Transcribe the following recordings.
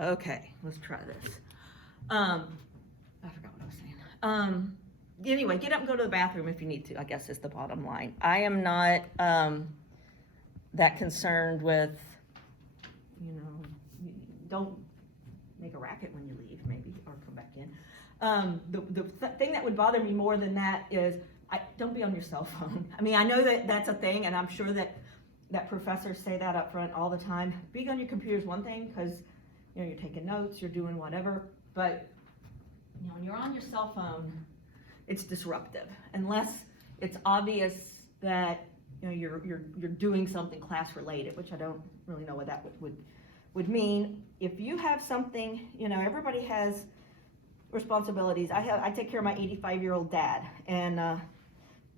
Okay, let's try this. I forgot what I was saying. Anyway, get up and go to the bathroom if you need to, I guess is the bottom line. I am not that concerned with, don't make a racket when you leave, maybe, or come back in. The thing that would bother me more than that is, don't be on your cell phone. I mean, I know that that's a thing, and I'm sure that professors say that up front all the time. Being on your computer is one thing, because you're taking notes, you're doing whatever, but when you're on your cell phone, it's disruptive, unless it's obvious that you're doing something class related, which I don't really know what that would mean. If you have something, everybody has responsibilities. I take care of my 85-year-old dad, and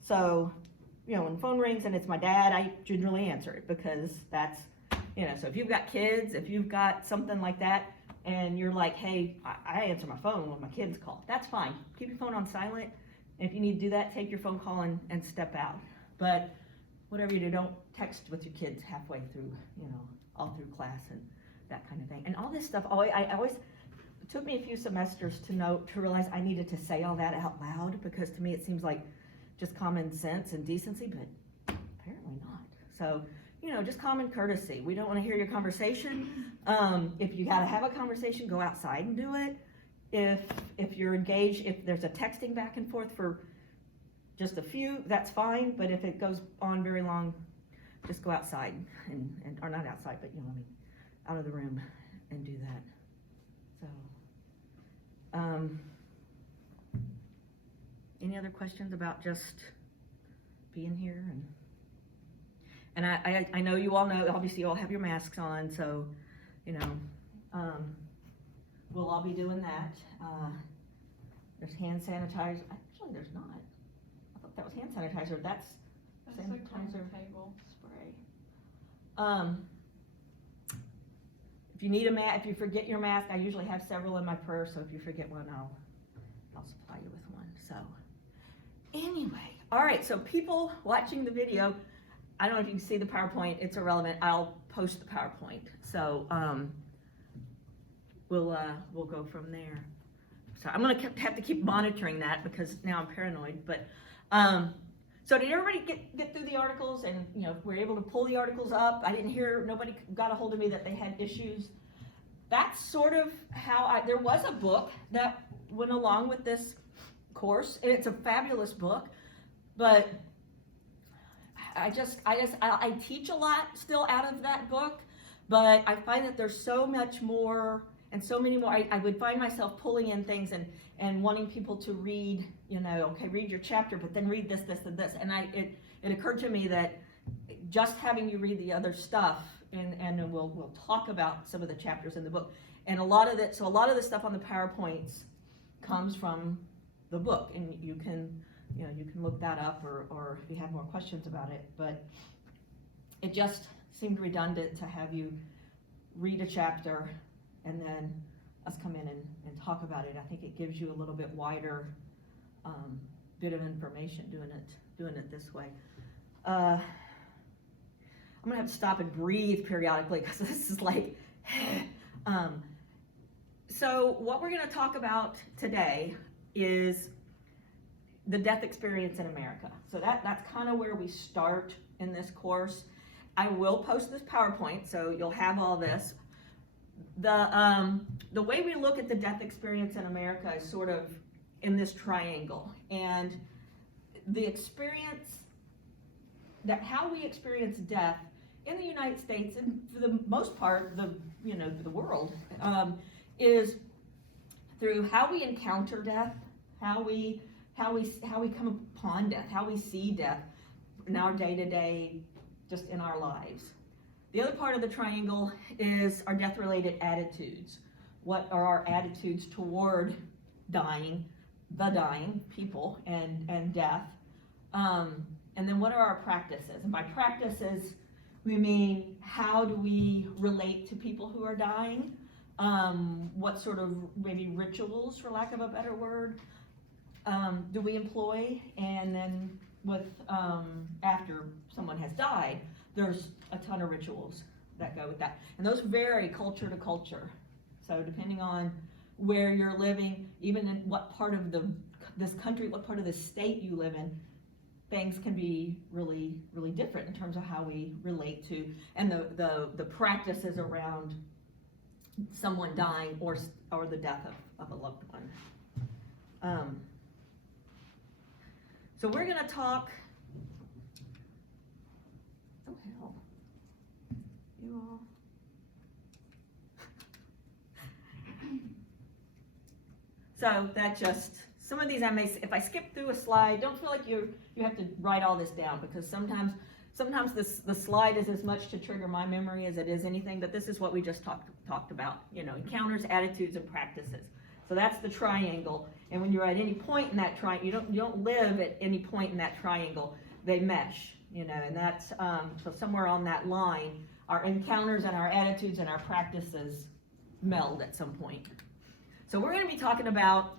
so when the phone rings and it's my dad, I generally answer it, because that's so if you've got kids, if you've got something like that, and you're like, hey, I answer my phone when my kids call, that's fine. Keep your phone on silent. And if you need to do that, take your phone call and step out. But whatever you do, don't text with your kids halfway through, all through class and that kind of thing. And all this stuff, it took me a few semesters to realize I needed to say all that out loud, because to me it seems like just common sense and decency, but apparently not. So, just common courtesy. We don't want to hear your conversation. If you got to have a conversation, go outside and do it. If you're engaged, if there's a texting back and forth for just a few, that's fine. But if it goes on very long, just go outside or not outside, but out of the room and do that. So, any other questions about just being here? And I know you all know, obviously you all have your masks on, so, we'll all be doing that. There's hand sanitizer. Actually, there's not. I thought that was hand sanitizer. That's sanitizer. Table spray. If you need a mask, if you forget your mask, I usually have several in my purse, so if you forget one, I'll supply you with one. So, anyway, all right, so people watching the video, I don't know if you can see the PowerPoint, it's irrelevant. I'll post the PowerPoint. So we'll go from there. So I'm gonna have to keep monitoring that, because now I'm paranoid. But so did everybody get through the articles, and we're able to pull the articles up? I didn't hear, nobody got a hold of me that they had issues. That's sort of how there was a book that went along with this course, and it's a fabulous book, but I teach a lot still out of that book, but I find that there's so much more and so many more. I would find myself pulling in things and wanting people to read, okay, read your chapter, but then read this, this, and this. And it occurred to me that just having you read the other stuff, and we'll talk about some of the chapters in the book, and a lot of the stuff on the PowerPoints comes from the book, and you can look that up, or if you have more questions about it. But it just seemed redundant to have you read a chapter and then us come in and talk about it. I think it gives you a little bit wider bit of information doing it this way. I'm gonna have to stop and breathe periodically, because this is like so what we're going to talk about today is the death experience in America. So that's kind of where we start in this course. I will post this PowerPoint, so you'll have all this. The way we look at the death experience in America is sort of in this triangle, and the experience, that how we experience death in the United States, and for the most part, the world, is through how we encounter death, how we come upon death, how we see death in our day-to-day, just in our lives. The other part of the triangle is our death-related attitudes. What are our attitudes toward dying, the dying people, and death? And then what are our practices? And by practices, we mean, how do we relate to people who are dying? What sort of maybe rituals, for lack of a better word, do we employ? And then with after someone has died, there's a ton of rituals that go with that. And those vary culture to culture. So depending on where you're living, even in what part of this country, what part of the state you live in, things can be really, really different in terms of how we relate to, and the practices around someone dying or the death of a loved one. So we're going to talk. Oh hell, you all. So that just, some of these if I skip through a slide, don't feel like you have to write all this down, because sometimes the slide is as much to trigger my memory as it is anything, but this is what we just talked about, encounters, attitudes, and practices. So that's the triangle, and when you're at any point in that triangle, you don't live at any point in that triangle, they mesh, and that's, so somewhere on that line, our encounters and our attitudes and our practices meld at some point. So we're going to be talking about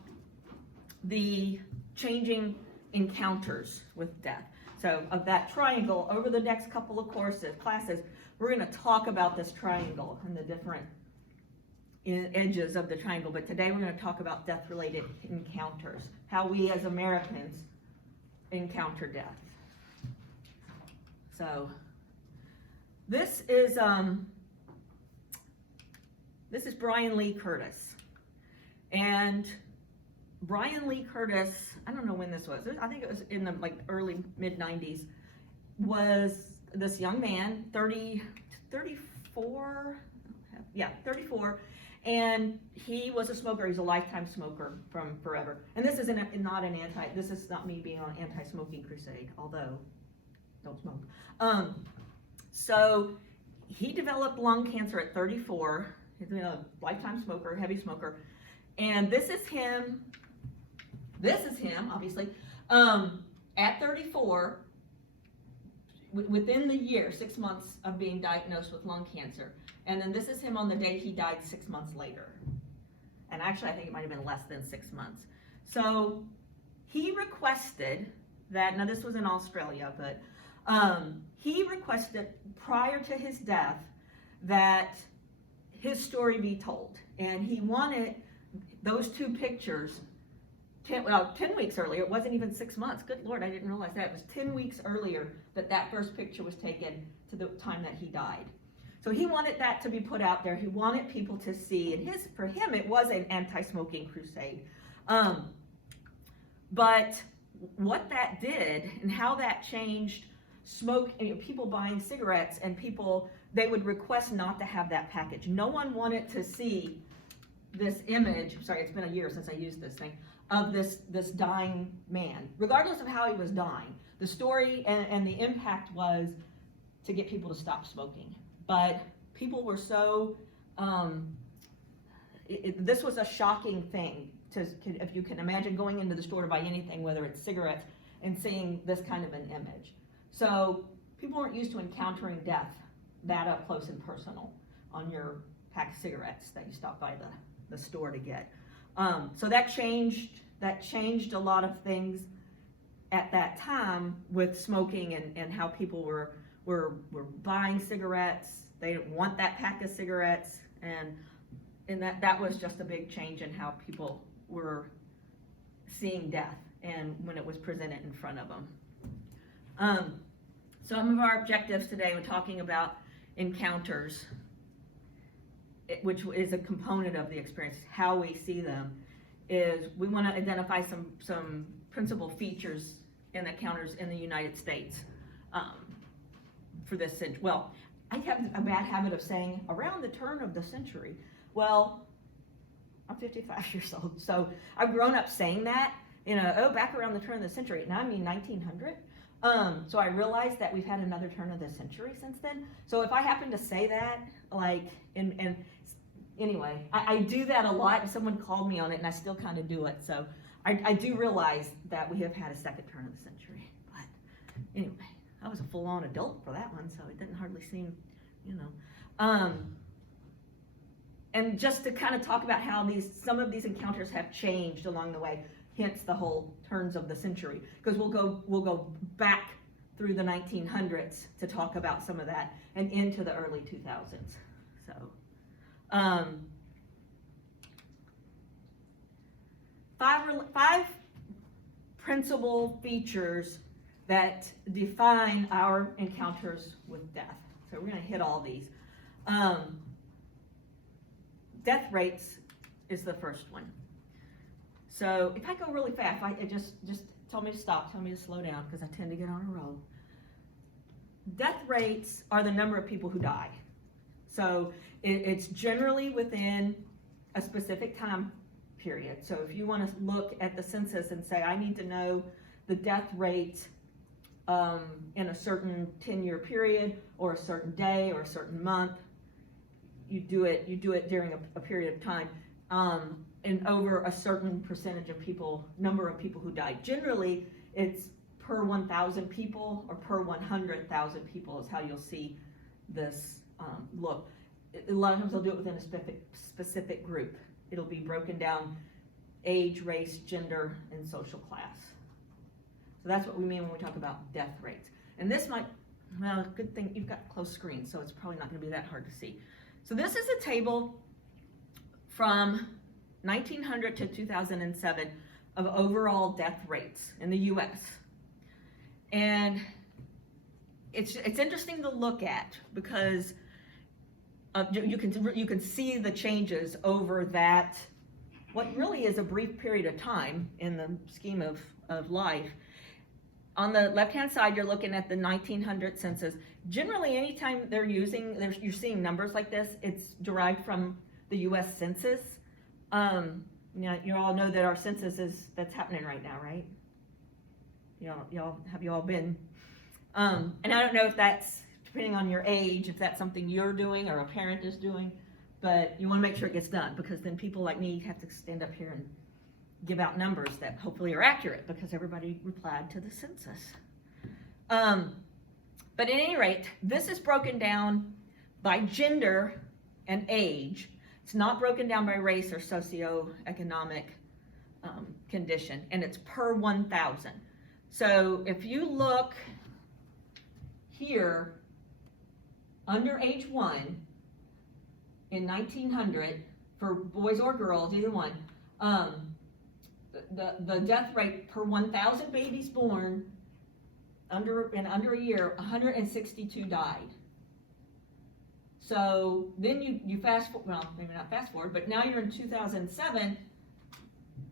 the changing encounters with death. So of that triangle, over the next couple of classes, we're going to talk about this triangle and the different edges of the triangle. But today we're going to talk about death-related encounters, how we as Americans encounter death. So this is Brian Lee Curtis. And Brian Lee Curtis, I don't know when this was. I think it was in the early mid-90s. Was this young man, 34, and he was a smoker. He's a lifetime smoker from forever. And this is this is not me being on an anti-smoking crusade, although don't smoke. So he developed lung cancer at 34. He's been a lifetime smoker, heavy smoker. And this is him, obviously, at 34, within the year, 6 months of being diagnosed with lung cancer. And then this is him on the day he died 6 months later. And actually, I think it might have been less than 6 months. So he requested that, now this was in Australia, but he requested prior to his death that his story be told. And he wanted those two pictures 10 weeks earlier. It wasn't even 6 months. Good Lord, I didn't realize that. It was 10 weeks earlier that first picture was taken to the time that he died. So he wanted that to be put out there. He wanted people to see, and for him, it was an anti-smoking crusade. But what that did and how that changed people buying cigarettes, and they would request not to have that package. No one wanted to see this image, sorry, it's been a year since I used this thing, of this dying man, regardless of how he was dying. The story and the impact was to get people to stop smoking. But people were so, this was a shocking thing, if you can imagine going into the store to buy anything, whether it's cigarettes, and seeing this kind of an image. So people weren't used to encountering death that up close and personal on your pack of cigarettes that you stop by the store to get. So that changed a lot of things at that time with smoking and how people were buying cigarettes. They didn't want that pack of cigarettes, and that was just a big change in how people were seeing death and when it was presented in front of them. Some of our objectives today, we're talking about encounters, which is a component of the experience. How we see them is we want to identify some principal features in encounters in the United States for this century. Well, I have a bad habit of saying around the turn of the century. Well, I'm 55 years old, so I've grown up saying that, back around the turn of the century. Now I mean 1900. So I realized that we've had another turn of the century since then. So if I happen to say that, anyway, I do that a lot, and someone called me on it, and I still kind of do it. So I do realize that we have had a second turn of the century. But anyway, I was a full-on adult for that one, so it didn't hardly seem, And just to kind of talk about how some of these encounters have changed along the way, hence the whole turns of the century, because we'll go back through the 1900s to talk about some of that and into the early 2000s. So five principal features that define our encounters with death. So we're going to hit all these. Death rates is the first one. So if I go really fast, just tell me to stop, tell me to slow down, because I tend to get on a roll. Death rates are the number of people who die. So it's generally within a specific time period. So if you want to look at the census and say, I need to know the death rate in a certain 10-year period, or a certain day, or a certain month, you do it during a period of time, and over a certain percentage of people, number of people who died. Generally, it's per 1,000 people or per 100,000 people is how you'll see this look. A lot of times they'll do it within a specific group. It'll be broken down age, race, gender, and social class. So that's what we mean when we talk about death rates. And this might, well, good thing you've got close screen, so it's probably not going to be that hard to see. So this is a table from 1900 to 2007 of overall death rates in the U.S. And it's interesting to look at because you can see the changes over that, what really is a brief period of time in the scheme of life. On the left-hand side, you're looking at the 1900 census. Generally, anytime you're seeing numbers like this, it's derived from the U.S. Census. You all know that our census that's happening right now, right? Have you all been? And I don't know if that's, depending on your age, if that's something you're doing or a parent is doing, but you want to make sure it gets done, because then people like me have to stand up here and give out numbers that hopefully are accurate, because everybody replied to the census. But at any rate, this is broken down by gender and age. It's not broken down by race or socioeconomic condition, and it's per 1,000. So if you look here, under age 1, in 1900, for boys or girls, either one, the death rate per 1,000 babies born under a year, 162 died. So then you fast forward, well, maybe not fast forward, but now you're in 2007,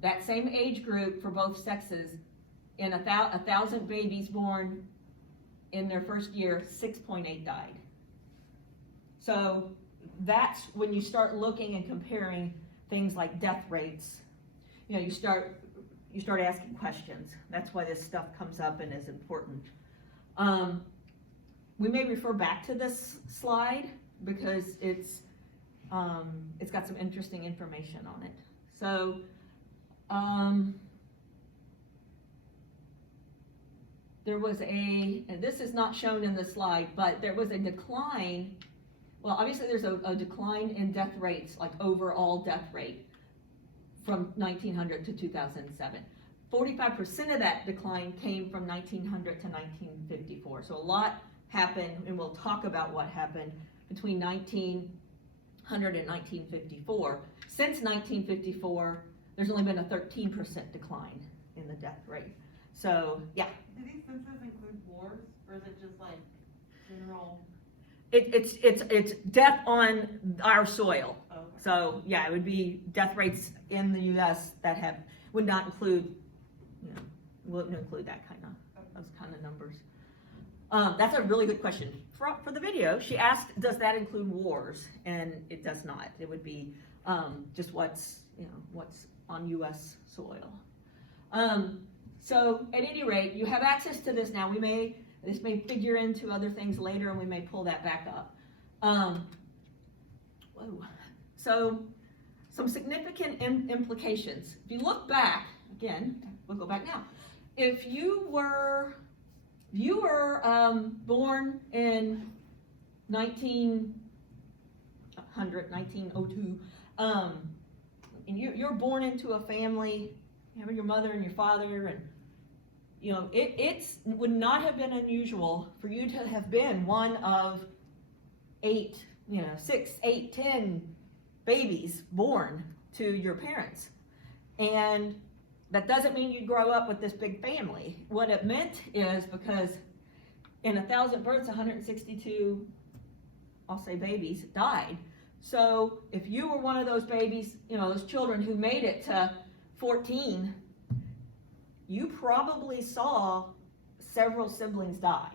that same age group for both sexes, in 1,000 babies born in their first year, 6.8 died. So that's when you start looking and comparing things like death rates. You start asking questions. That's why this stuff comes up and is important. We may refer back to this slide because it's got some interesting information on it. So there was and this is not shown in the slide, but there was a decline. Well, obviously there's a decline in death rates, like overall death rate, from 1900 to 2007. 45% of that decline came from 1900 to 1954. So a lot happened, and we'll talk about what happened between 1900 and 1954. Since 1954, there's only been a 13% decline in the death rate. So, yeah. Do these censuses include wars, or is it just like general? It's death on our soil. Oh, okay. So yeah, it would be death rates in the U.S. that would not include, wouldn't include that those kind of numbers. That's a really good question. For the video, she asked, does that include wars? And it does not. It would be just what's on U.S. soil. So at any rate, you have access to this now. This may figure into other things later, and we may pull that back up. So some significant implications. If you look back, again, we'll go back now. If you were born in 1902, and you're born into a family, having your mother and your father, and it would not have been unusual for you to have been one of 6, 8, 10 babies born to your parents. And that doesn't mean you grow up with this big family. What it meant is because in 1,000 births, 162, I'll say babies, died. So if you were one of those babies, those children who made it to 14, you probably saw several siblings die.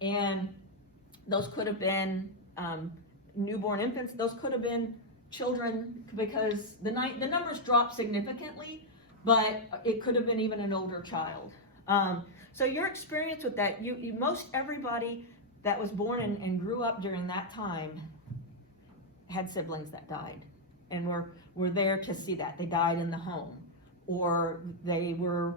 And those could have been newborn infants, those could have been children, because the numbers dropped significantly, but it could have been even an older child. So your experience with that, most everybody that was born and grew up during that time had siblings that died, and were there to see that. They died in the home, or they were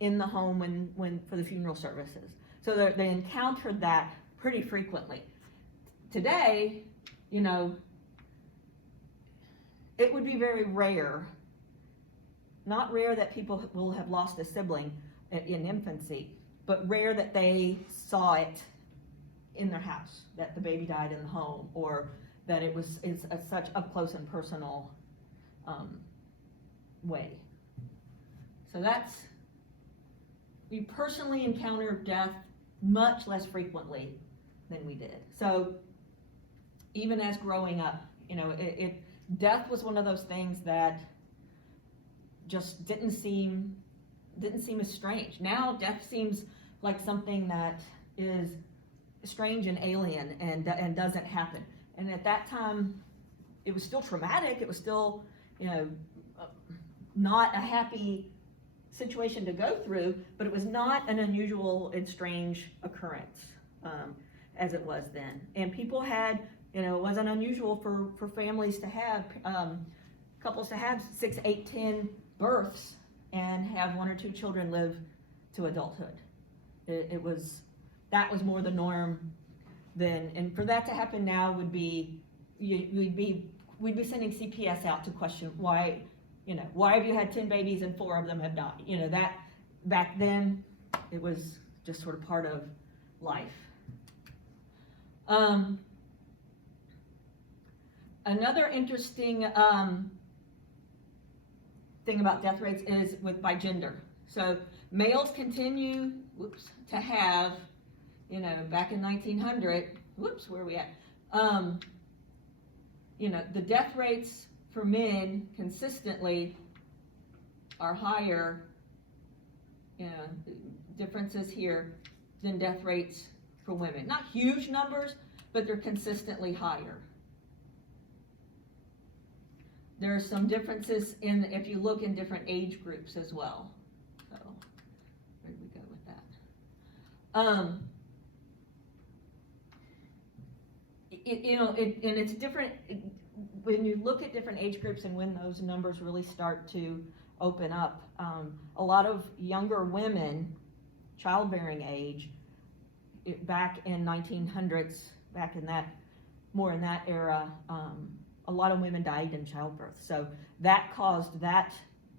in the home when for the funeral services. So they encountered that pretty frequently. Today, it would be very rare, not rare that people will have lost a sibling in infancy, but rare that they saw it in their house, that the baby died in the home, or that it's such up close and personal way. So we personally encounter death much less frequently than we did. So even as growing up, death was one of those things that just didn't seem as strange. Now death seems like something that is strange and alien and doesn't happen. And at that time, it was still traumatic. It was still, not a happy situation to go through, but it was not an unusual and strange occurrence as it was then. And people had, it wasn't unusual for families to have, couples to have 6, 8, 10 births and have 1 or 2 children live to adulthood. That was more the norm then. And for that to happen now would be, we'd be sending CPS out to question why have you had 10 babies and 4 of them have died? That back then, it was just sort of part of life. Another interesting thing about death rates is by gender. So males continue, to have, back in 1900, where are we at? The death rates for men consistently are higher, differences here, than death rates for women. Not huge numbers, but they're consistently higher. There are some differences if you look in different age groups as well. So, where did we go with that? And it's different when you look at different age groups and when those numbers really start to open up. A lot of younger women, childbearing age, back in 1900s, more in that era, a lot of women died in childbirth. So that caused that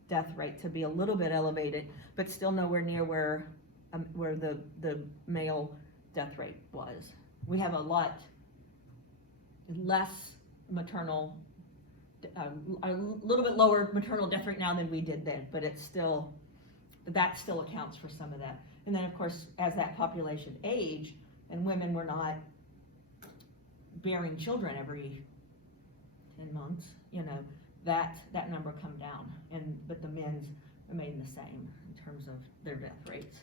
death rate to be a little bit elevated, but still nowhere near where the male death rate was. We have a lot less maternal, a little bit lower maternal death rate now than we did then, but that still accounts for some of that. And then of course, as that population aged and women were not bearing children every 10 months, that number come down, but the men's remain the same in terms of their death rates.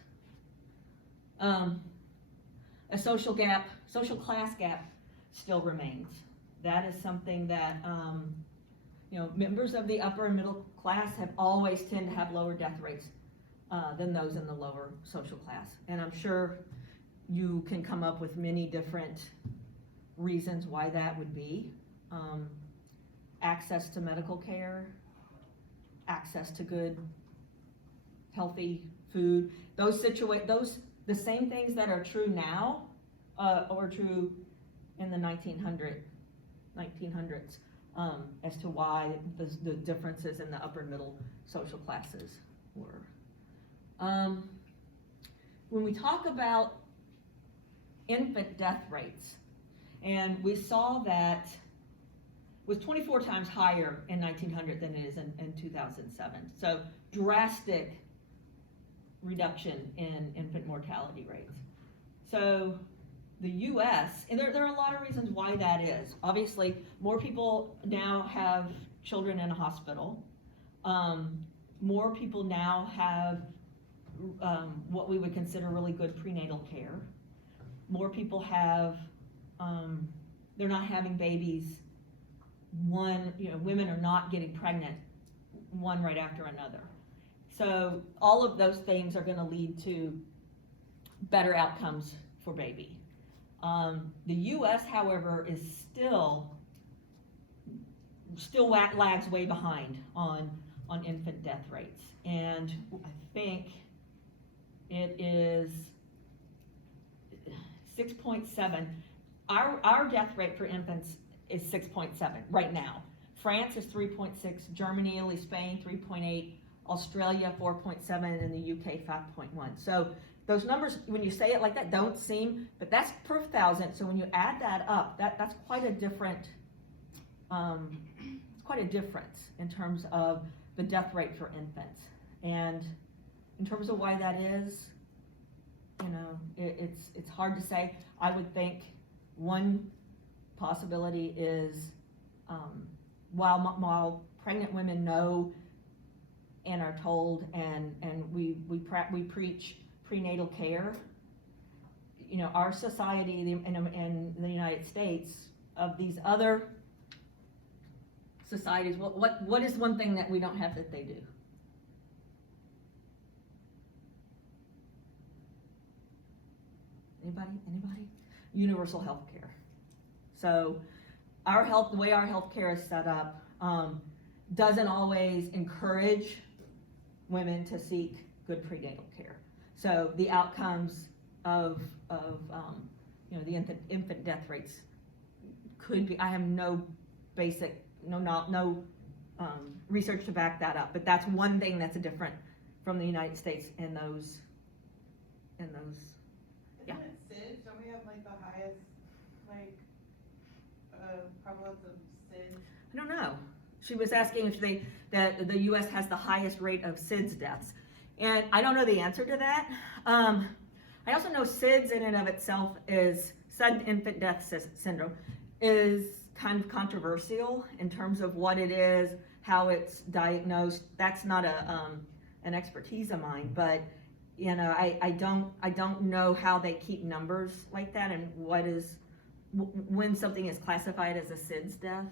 A social class gap still remains. That is something that, members of the upper and middle class have always tend to have lower death rates than those in the lower social class. And I'm sure you can come up with many different reasons why that would be. Access to medical care, access to good, healthy food. The same things that are true now were true in the 1900s as to why the differences in the upper and middle social classes were. When we talk about infant death rates, and we saw that was 24 times higher in 1900 than it is in 2007. So drastic reduction in infant mortality rates. So the US, and there are a lot of reasons why that is. Obviously, more people now have children in a hospital. More people now have what we would consider really good prenatal care. More people have, they're not having babies. Women are not getting pregnant one right after another. So all of those things are going to lead to better outcomes for baby. The U.S., however, is still lags way behind on infant death rates, and I think it is 6.7. Our death rate for infants is 6.7 right now. France is 3.6, Germany, Italy, Spain 3.8, Australia 4.7, and the UK 5.1. So those numbers, when you say it like that, don't seem, but that's per thousand. So when you add that up, that's quite a different, it's quite a difference in terms of the death rate for infants. And in terms of why that is, it's hard to say. I would think one possibility is while pregnant women know and are told, and we preach prenatal care, our society in the United States, of these other societies, what is one thing that we don't have that they do? Anybody? Universal health care. So the way our health care is set up, doesn't always encourage women to seek good prenatal care. So the outcomes of the infant death rates could be, I have no research to back that up, but that's one thing that's different from the United States in those. Yeah. Isn't it SIDS? Don't we have like the highest prevalence of SIDS? I don't know. She was asking if the U.S. has the highest rate of SIDS deaths, and I don't know the answer to that. I also know SIDS in and of itself is sudden infant death syndrome is kind of controversial in terms of what it is, how it's diagnosed. That's not an expertise of mine, but I don't know how they keep numbers like that and when something is classified as a SIDS death.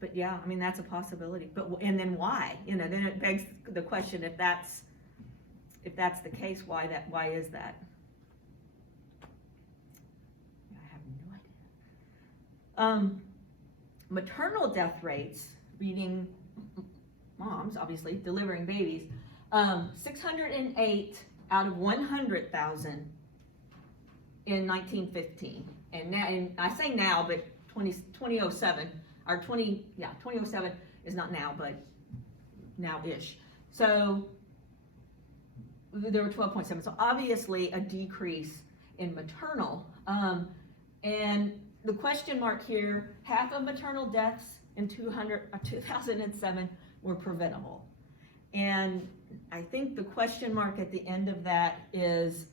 But yeah, I mean, that's a possibility. And then why? Then it begs the question, if that's the case, why is that? I have no idea. Maternal death rates, reading moms, obviously, delivering babies, 608 out of 100,000 in 1915. And now, and I say now, but 2007, or 2007 is not now, but now-ish. So there were 12.7. So obviously a decrease in maternal. And the question mark here, half of maternal deaths in 2007 were preventable. And I think the question mark at the end of that is,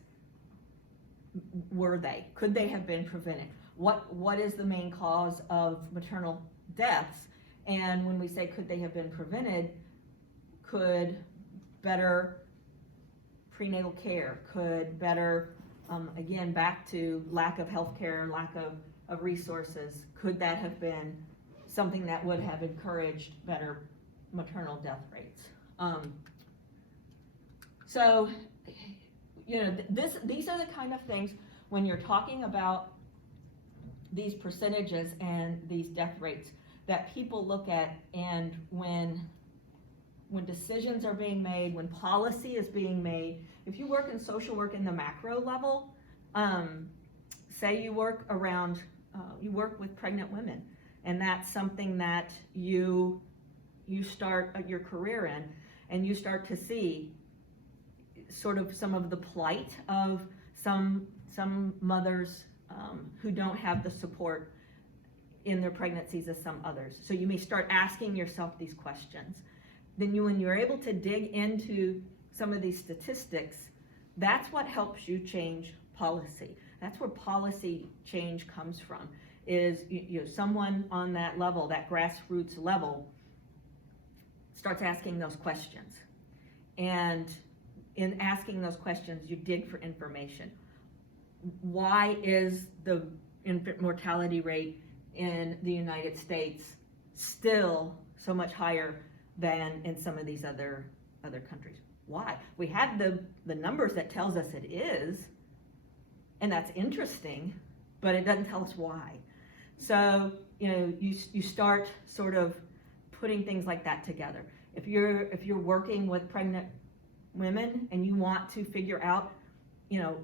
could they have been prevented? What is the main cause of maternal deaths? And when we say could they have been prevented, could better prenatal care, could better, again, back to lack of health care, lack of resources, could that have been something that would have encouraged better maternal death rates? So, these are the kind of things, when you're talking about these percentages and these death rates, that people look at, and when decisions are being made, when policy is being made. If you work in social work in the macro level, say you work with pregnant women, and that's something that you start your career in, and you start to see sort of some of the plight of some mothers who don't have the support in their pregnancies as some others. So you may start asking yourself these questions. Then when you're able to dig into some of these statistics, that's what helps you change policy. That's where policy change comes from, is someone on that level, that grassroots level, starts asking those questions. And in asking those questions, you dig for information. Why is the infant mortality rate in the United States still so much higher than in some of these other countries? Why? We have the numbers that tells us it is, and that's interesting, but it doesn't tell us why. So you start sort of putting things like that together. If you're working with pregnant women and you want to figure out,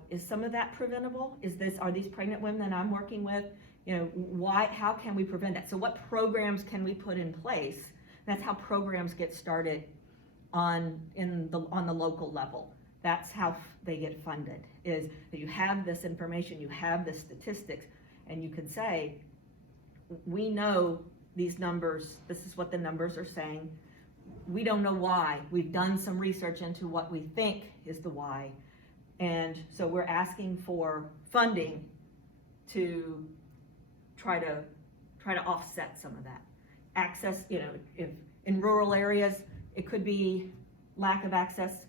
is some of that preventable? Are these pregnant women that I'm working with, how can we prevent that? So what programs can we put in place? That's how programs get started on the local level. That's how they get funded, is that you have this information, you have the statistics, and you can say, we know these numbers, this is what the numbers are saying. We don't know why. We've done some research into what we think is the why. And so we're asking for funding to try to offset some of that. Access, if in rural areas, it could be lack of access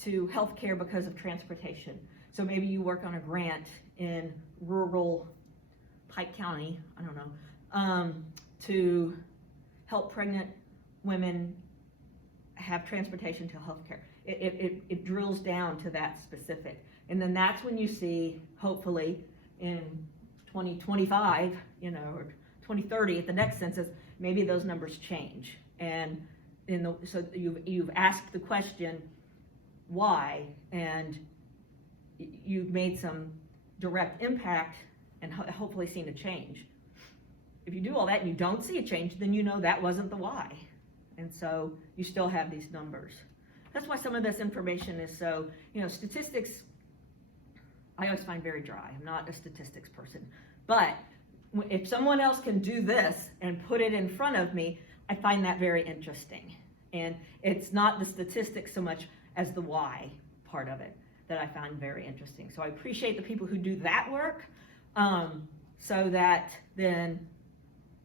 to health care because of transportation. So maybe you work on a grant in rural Pike County, I don't know, to help pregnant women have transportation to health care. It drills down to that specific. And then that's when you see, hopefully, in 2025, or 2030 at the next census, maybe those numbers change. And so you've asked the question, why, and you've made some direct impact and hopefully seen a change. If you do all that and you don't see a change, then that wasn't the why. And so you still have these numbers. That's why some of this information is so, statistics, I always find very dry. I'm not a statistics person. But if someone else can do this and put it in front of me, I find that very interesting. And it's not the statistics so much as the why part of it that I find very interesting. So I appreciate the people who do that work, so that then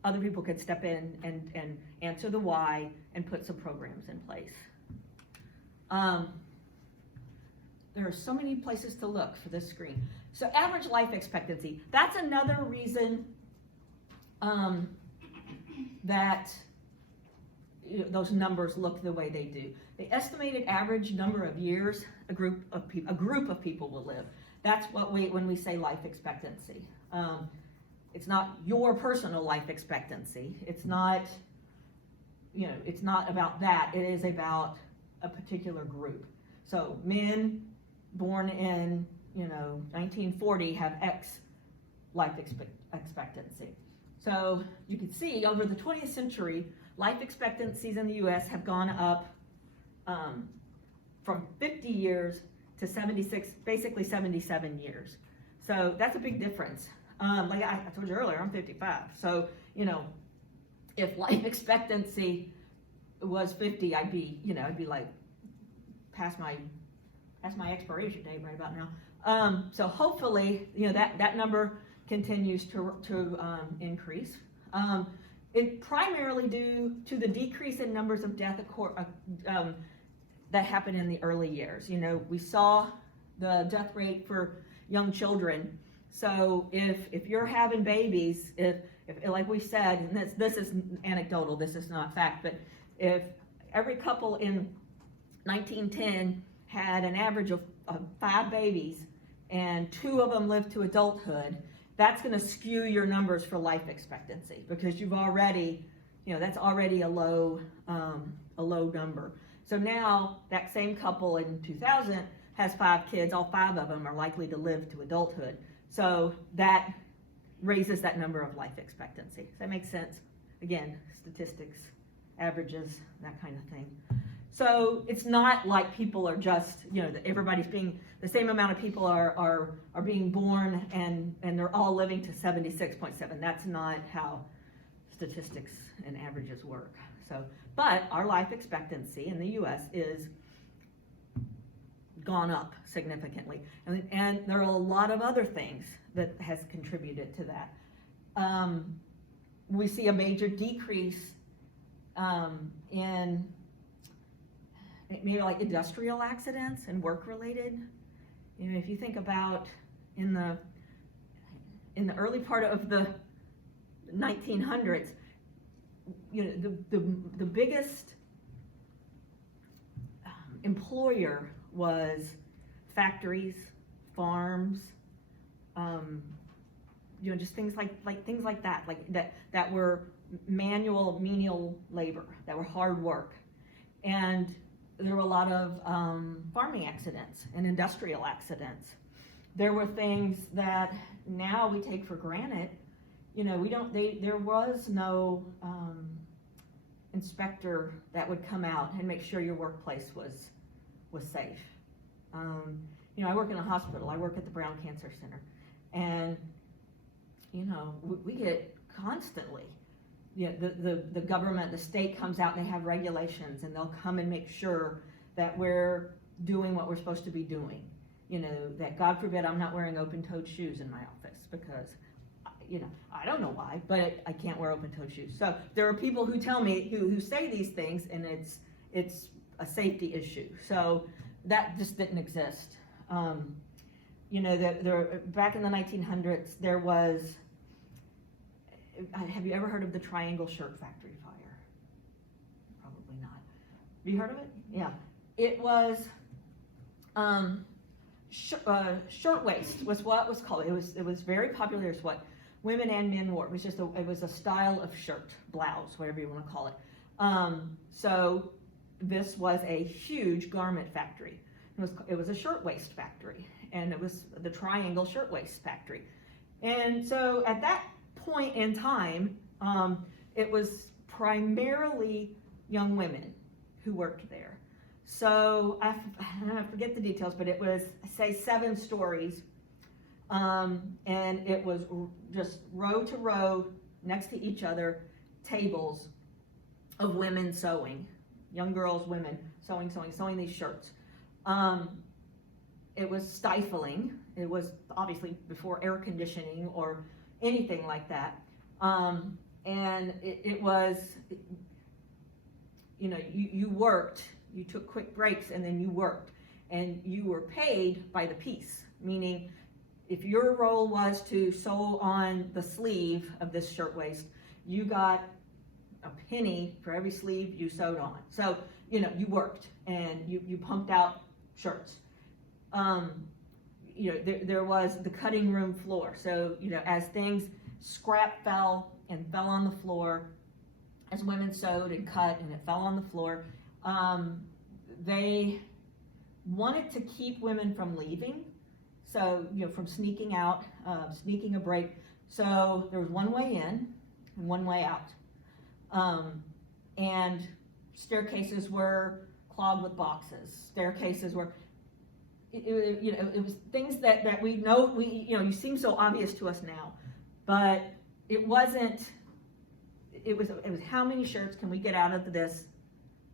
other people could step in and answer the why and put some programs in place. There are so many places to look for this screen. So average life expectancy, that's another reason that those numbers look the way they do. The estimated average number of years a group of people will live. That's what when we say life expectancy. It's not your personal life expectancy. It's not, it's not about that. It is about a particular group. So men born in, 1940 have X life expectancy. So you can see over the 20th century, life expectancies in the US have gone up from 50 years to 76, basically 77 years. So that's a big difference. Like I told you earlier, I'm 55. So, if life expectancy was 50, I'd be like past my expiration date right about now. So hopefully, that number continues to increase. It primarily due to the decrease in numbers of death that happened in the early years. We saw the death rate for young children. So if you're having babies, if like we said, and this is anecdotal, this is not fact, but if every couple in 1910 had an average of 5 babies and 2 of them lived to adulthood, that's going to skew your numbers for life expectancy, because you've already, that's already a low number. So now that same couple in 2000 has 5 kids, all 5 of them are likely to live to adulthood. So that raises that number of life expectancy. Does that make sense? Again, statistics, averages, that kind of thing. So it's not like people are just, everybody's being, the same amount of people are being born and they're all living to 76.7. That's not how statistics and averages work. So, but our life expectancy in the U.S. is gone up significantly, and there are a lot of other things that has contributed to that. We see a major decrease in maybe like industrial accidents and work-related. You know, if you think about in the early part of the 1900s, you know, the biggest employer was factories, farms, you know, just things like that were manual, menial labor, that were hard work. And there were a lot of farming accidents and industrial accidents. There were things that now we take for granted. You know, there was no inspector that would come out and make sure your workplace was safe. You know, I work in a hospital. I work at the Brown Cancer Center, and you know, we get constantly, you know, the government, the state comes out and they have regulations, and they'll come and make sure that we're doing what we're supposed to be doing. You know, that God forbid I'm not wearing open-toed shoes in my office because, you know, I don't know why, but I can't wear open-toed shoes. So there are people who tell me, who say these things, and it's a safety issue. So that just didn't exist. You know, there back in the 1900s, there was, have you ever heard of the Triangle Shirt Factory fire? Probably not. Have you heard of it? Yeah. It was, shirtwaist was what was called. It was very popular. It's what women and men wore. It was just it was a style of shirt, blouse, whatever you want to call it. So this was a huge garment factory. It was a shirtwaist factory, and it was the Triangle Shirtwaist Factory. And so at that point in time, it was primarily young women who worked there. So I forget the details, but it was, say, 7 stories, and it was just row to row next to each other, tables of women sewing, young girls, women sewing these shirts. It was stifling. It was obviously before air conditioning or anything like that. And it was, you know, you worked, you took quick breaks, and then you worked. And you were paid by the piece, meaning if your role was to sew on the sleeve of this shirtwaist, you got a penny for every sleeve you sewed on. So, you know, you worked and you pumped out shirts. You know, there was the cutting room floor. So, you know, as scrap fell on the floor, as women sewed and cut and it fell on the floor, they wanted to keep women from leaving. So, you know, from sneaking out, sneaking a break. So there was one way in and one way out. And staircases were clogged with boxes. Staircases were, you know, it was things that we know, you know, you seem so obvious to us now, but it wasn't, it was how many shirts can we get out of this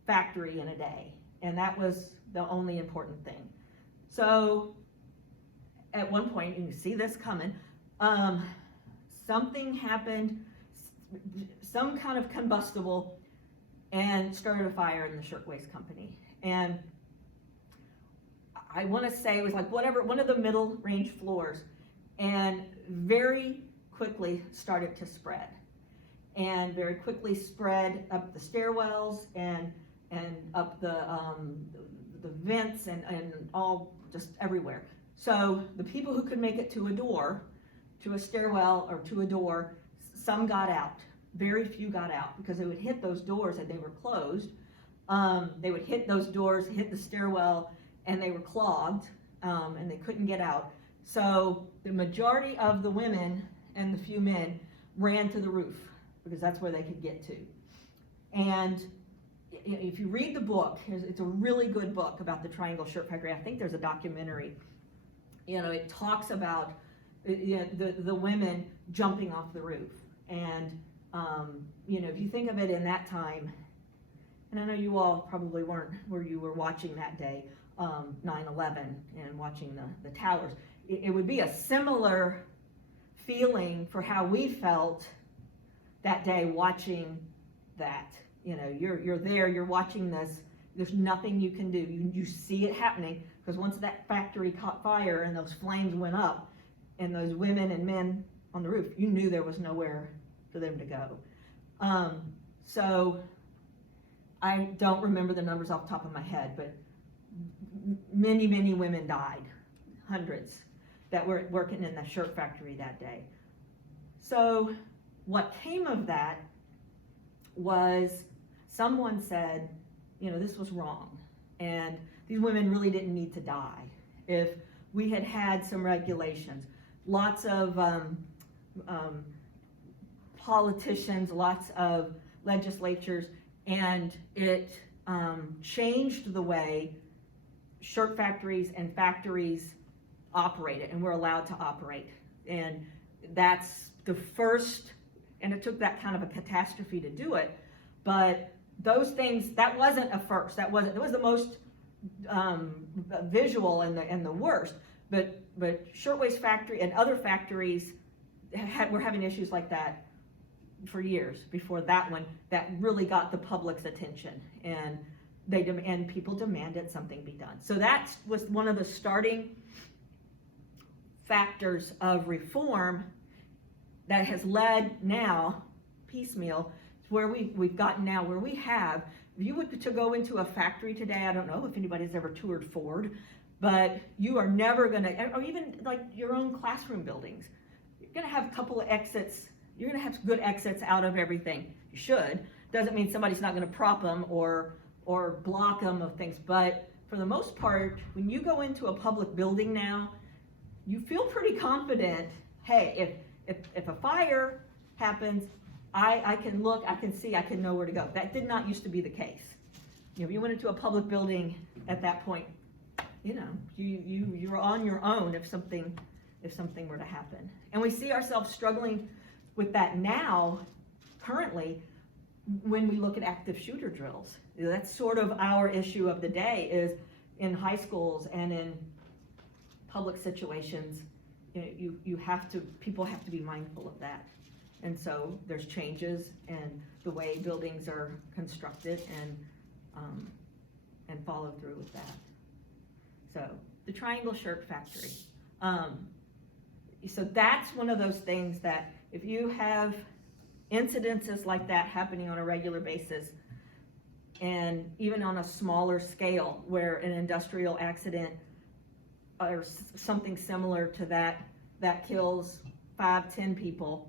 factory in a day? And that was the only important thing. So at one point, and you see this coming, something happened, some kind of combustible, and started a fire in the shirtwaist company. And I want to say it was like one of the middle range floors, and very quickly started to spread, and very quickly spread up the stairwells and up the vents and all just everywhere. So the people who could make it to a door, to a stairwell or to a door, some got out. Very few got out because they would hit those doors and they were closed. They would hit those doors, hit the stairwell, and they were clogged, and they couldn't get out. So the majority of the women and the few men ran to the roof because that's where they could get to. And if you read the book, it's a really good book about the Triangle Shirt Factory. I think there's a documentary. You know, it talks about, you know, the women jumping off the roof and if you think of it in that time, and I know you all probably weren't where you were watching that day, 9/11 and watching the towers, it would be a similar feeling for how we felt that day watching that. You're there, you're watching this, there's nothing you can do. You see it happening, because once that factory caught fire and those flames went up and those women and men on the roof, you knew there was nowhere for them to go. So I don't remember the numbers off the top of my head, but many, many women died, hundreds, that were working in the shirt factory that day. So what came of that was someone said, this was wrong, and these women really didn't need to die. If we had had some regulations, lots of politicians, lots of legislatures, and it changed the way shirt factories and factories operated and were allowed to operate. And that's the first, and it took that kind of a catastrophe to do it, but those things, that wasn't a first. That was the most visual and the worst. But Shirtwaist Factory and other factories were having issues like that for years before that one, that really got the public's attention, and people demanded something be done. So that was one of the starting factors of reform that has led now, piecemeal, where we've gotten now, where we have, if you were to go into a factory today, I don't know if anybody's ever toured Ford, but you are never gonna, or even like your own classroom buildings, you're gonna have a couple of exits, you're gonna have good exits out of everything. You should. Doesn't mean somebody's not gonna prop them or block them of things, but for the most part, when you go into a public building now, you feel pretty confident, hey, if a fire happens, I can look, I can see, I can know where to go. That did not used to be the case. If you went into a public building at that point, you're on your own if something were to happen. And we see ourselves struggling with that now, currently, when we look at active shooter drills. That's sort of our issue of the day, is in high schools and in public situations, people have to be mindful of that. And so there's changes in the way buildings are constructed and follow through with that. So the Triangle Shirt Factory. So that's one of those things that if you have incidences like that happening on a regular basis, and even on a smaller scale where an industrial accident or something similar to that kills 5-10 people,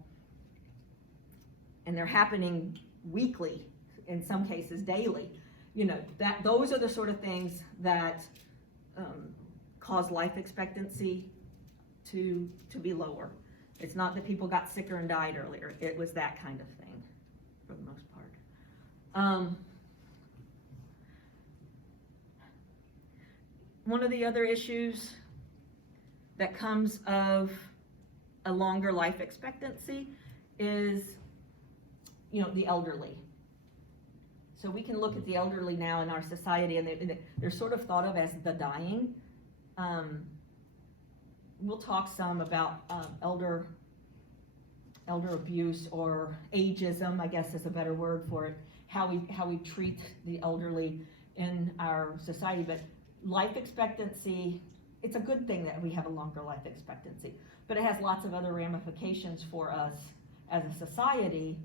and they're happening weekly, in some cases daily, those are the sort of things that cause life expectancy to be lower. It's not that people got sicker and died earlier. It was that kind of thing, for the most part. One of the other issues that comes of a longer life expectancy is, the elderly. So we can look at the elderly now in our society, and they're sort of thought of as the dying. We'll talk some about elder abuse, or ageism, I guess is a better word for it, how we treat the elderly in our society. But life expectancy, it's a good thing that we have a longer life expectancy, but it has lots of other ramifications for us as a society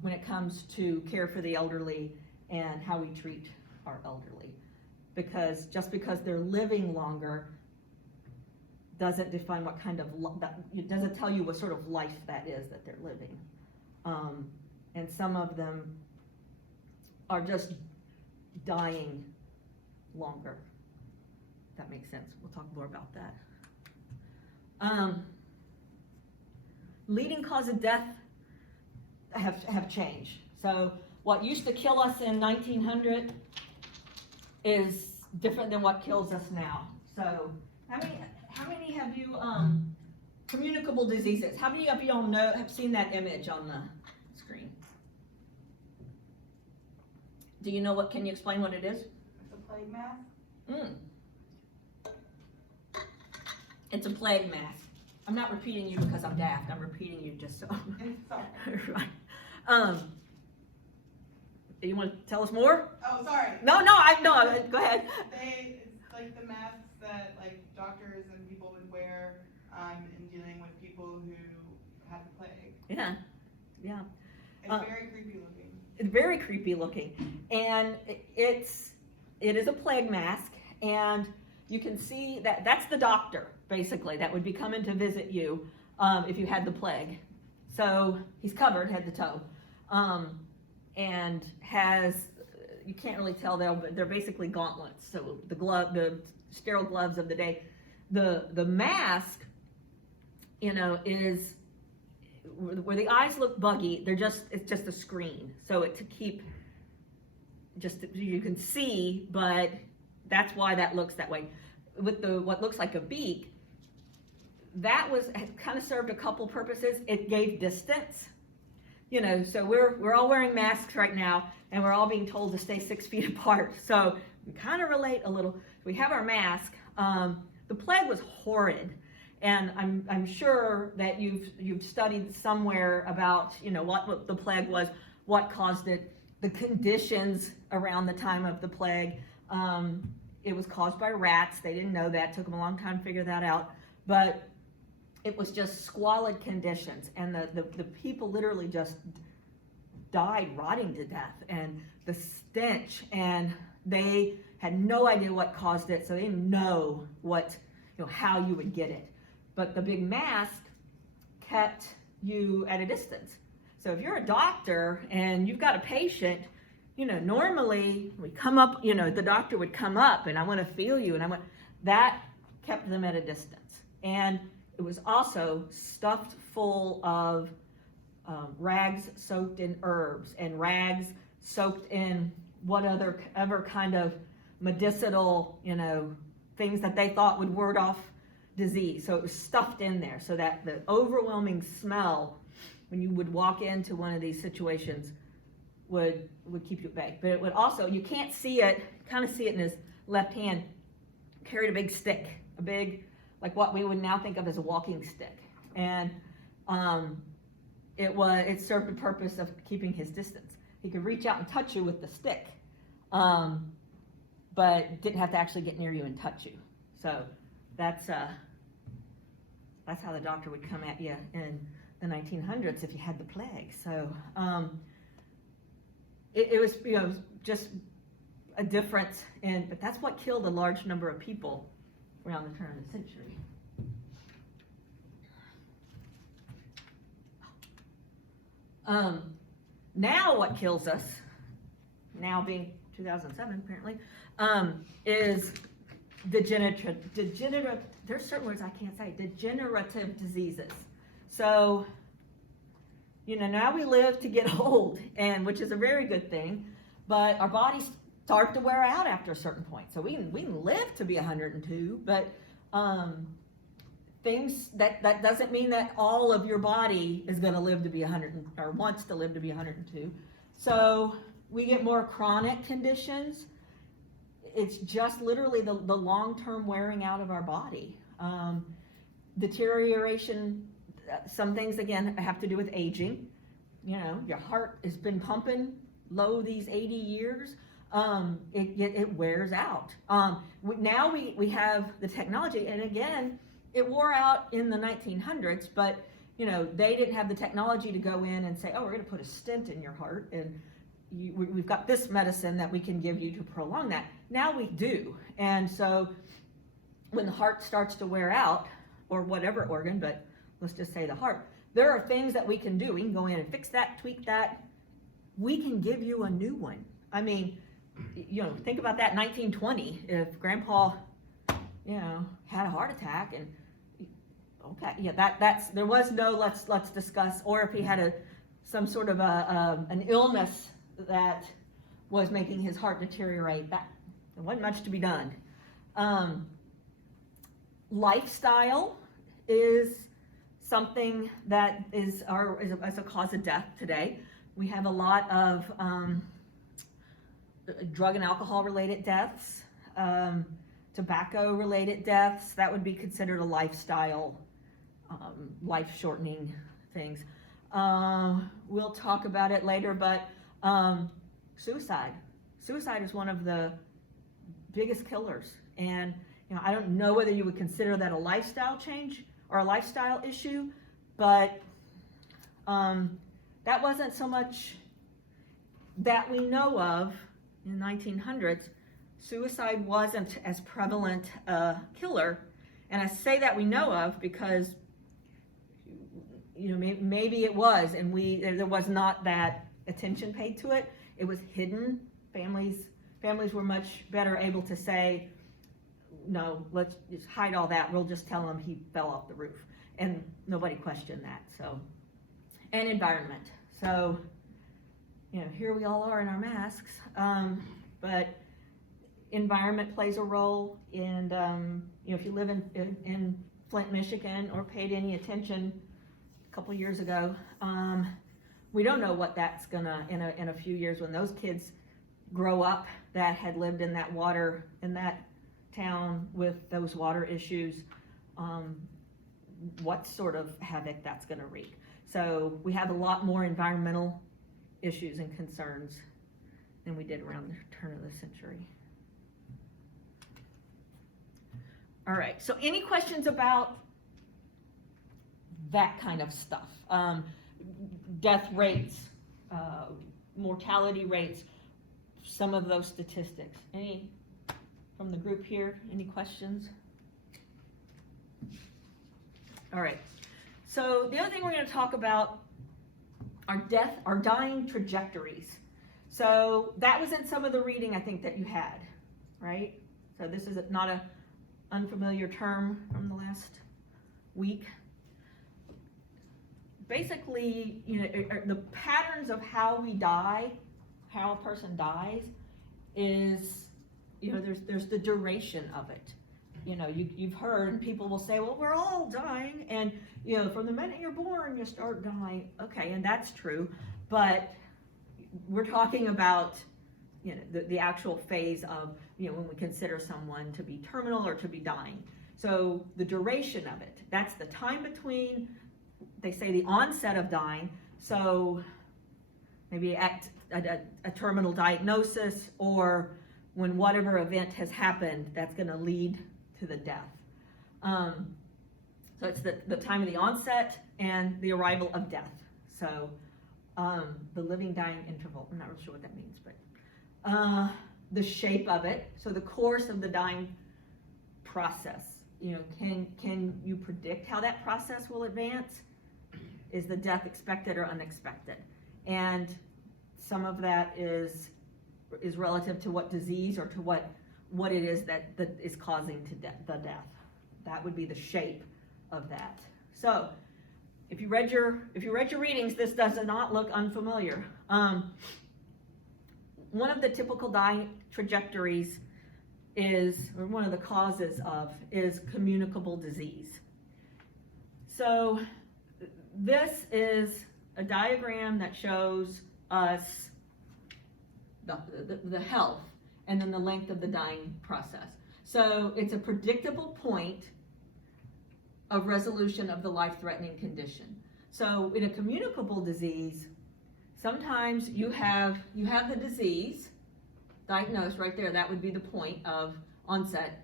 when it comes to care for the elderly and how we treat our elderly. Because just because they're living longer doesn't define what kind of, it doesn't tell you what sort of life that is that they're living. And some of them are just dying longer. If that makes sense. We'll talk more about that. Leading cause of death have changed. So what used to kill us in 1900 is different than what kills us now. So how many have you communicable diseases? How many of you all have seen that image on the screen? Do you know can you explain what it is? It's a plague mask. It's a plague mask. I'm not repeating you because I'm daft. I'm repeating you just so. Sorry. Right. Do you want to tell us more? Oh, sorry. No. Go ahead. It's like the masks that like doctors and people would wear in dealing with people who had the plague. Yeah. It's very creepy looking. It's very creepy looking, and it is a plague mask, and you can see that's the doctor basically that would be coming to visit you if you had the plague. So he's covered head to toe, and you can't really tell though, but they're basically gauntlets. So the sterile gloves of the day. The mask, is where the eyes look buggy. It's just a screen. So to keep you can see, but that's why that looks that way. With what looks like a beak, that kind of served a couple purposes. It gave distance. So we're all wearing masks right now, and we're all being told to stay 6 feet apart. So we kind of relate a little. We have our mask. The plague was horrid, and I'm sure that you've studied somewhere about what the plague was, what caused it, the conditions around the time of the plague. It was caused by rats. They didn't know that. It took them a long time to figure that out, but it was just squalid conditions, and the people literally just died rotting to death, and the stench, and they had no idea what caused it, so they didn't know how you would get it. But the big mask kept you at a distance. So if you're a doctor and you've got a patient, normally we come up, the doctor would come up and I want to feel you, and that kept them at a distance. And it was also stuffed full of rags soaked in herbs, and rags soaked in ever kind of medicinal, things that they thought would ward off disease. So it was stuffed in there so that the overwhelming smell when you would walk into one of these situations would keep you at bay. But it would also, you can't see it, kind of see it in his left hand, carried a big stick, like what we would now think of as a walking stick. And it served the purpose of keeping his distance. He could reach out and touch you with the stick, but didn't have to actually get near you and touch you. So that's how the doctor would come at you in the 1900s if you had the plague. So it was just a difference but that's what killed a large number of people around the turn of the century. Now what kills us, now being 2007 apparently, is degenerative, there's certain words I can't say, degenerative diseases. So, now we live to get old, and which is a very good thing, but our bodies start to wear out after a certain point. So we can live to be 102, but things that doesn't mean that all of your body is going to live to be 100 or wants to live to be 102. So we get more chronic conditions. It's just literally the long-term wearing out of our body. Deterioration, some things again have to do with aging. Your heart has been pumping low these 80 years. It wears out. Now we have the technology, and again, it wore out in the 1900s, but they didn't have the technology to go in and say, oh, we're going to put a stent in your heart, and we've got this medicine that we can give you to prolong that. Now we do. And so when the heart starts to wear out, or whatever organ, but let's just say the heart, there are things that we can do. We can go in and fix that, tweak that. We can give you a new one. I mean, think about that 1920, if Grandpa, had a heart attack, and okay, yeah, that's there was no let's discuss, or if he had some sort of an illness that was making his heart deteriorate, that there wasn't much to be done. Lifestyle is something that is a cause of death today. We have a lot of drug and alcohol related deaths, tobacco related deaths. That would be considered a lifestyle, life shortening things. We'll talk about it later, but suicide. Suicide is one of the biggest killers, and I don't know whether you would consider that a lifestyle change or a lifestyle issue, but that wasn't so much that we know of in the 1900s. Suicide wasn't as prevalent a killer, and I say that we know of because maybe it was, and there was not that attention paid to it. It was hidden. Families were much better able to say, no, let's just hide all that. We'll just tell him he fell off the roof, and nobody questioned that. So, and environment. So, here we all are in our masks, but environment plays a role. And if you live in Flint, Michigan, or paid any attention a couple years ago, we don't know what that's gonna in a few years when those kids grow up that had lived in that water in that town with those water issues, what sort of havoc that's going to wreak. So we have a lot more environmental issues and concerns than we did around the turn of the century. All right, so any questions about that kind of stuff? Death rates, mortality rates, some of those statistics. Any from the group here? Any questions? All right. So the other thing we're going to talk about are dying trajectories. So that was in some of the reading I think that you had, right? So this is not an unfamiliar term from the last week. Basically, the patterns of how we die, how a person dies, is, there's the duration of it. You've heard people will say, well, we're all dying, and from the minute you're born you start dying. Okay, and that's true, but we're talking about the actual phase of when we consider someone to be terminal or to be dying. So the duration of it, that's the time between, they say, the onset of dying, so maybe at a terminal diagnosis, or when whatever event has happened that's going to lead to the death. So it's the time of the onset and the arrival of death. So the living dying interval, I'm not really sure what that means, but the shape of it, so the course of the dying process. Can you predict how that process will advance? Is the death expected or unexpected? And some of that is relative to what disease or to what it is that is causing the death. That would be the shape of that. So if you read your readings, this does not look unfamiliar. One of the typical dying trajectories or one of the causes is communicable disease. So this is a diagram that shows us the health and then the length of the dying process. So it's a predictable point of resolution of the life-threatening condition. So in a communicable disease, sometimes you have the disease diagnosed right there. That would be the point of onset,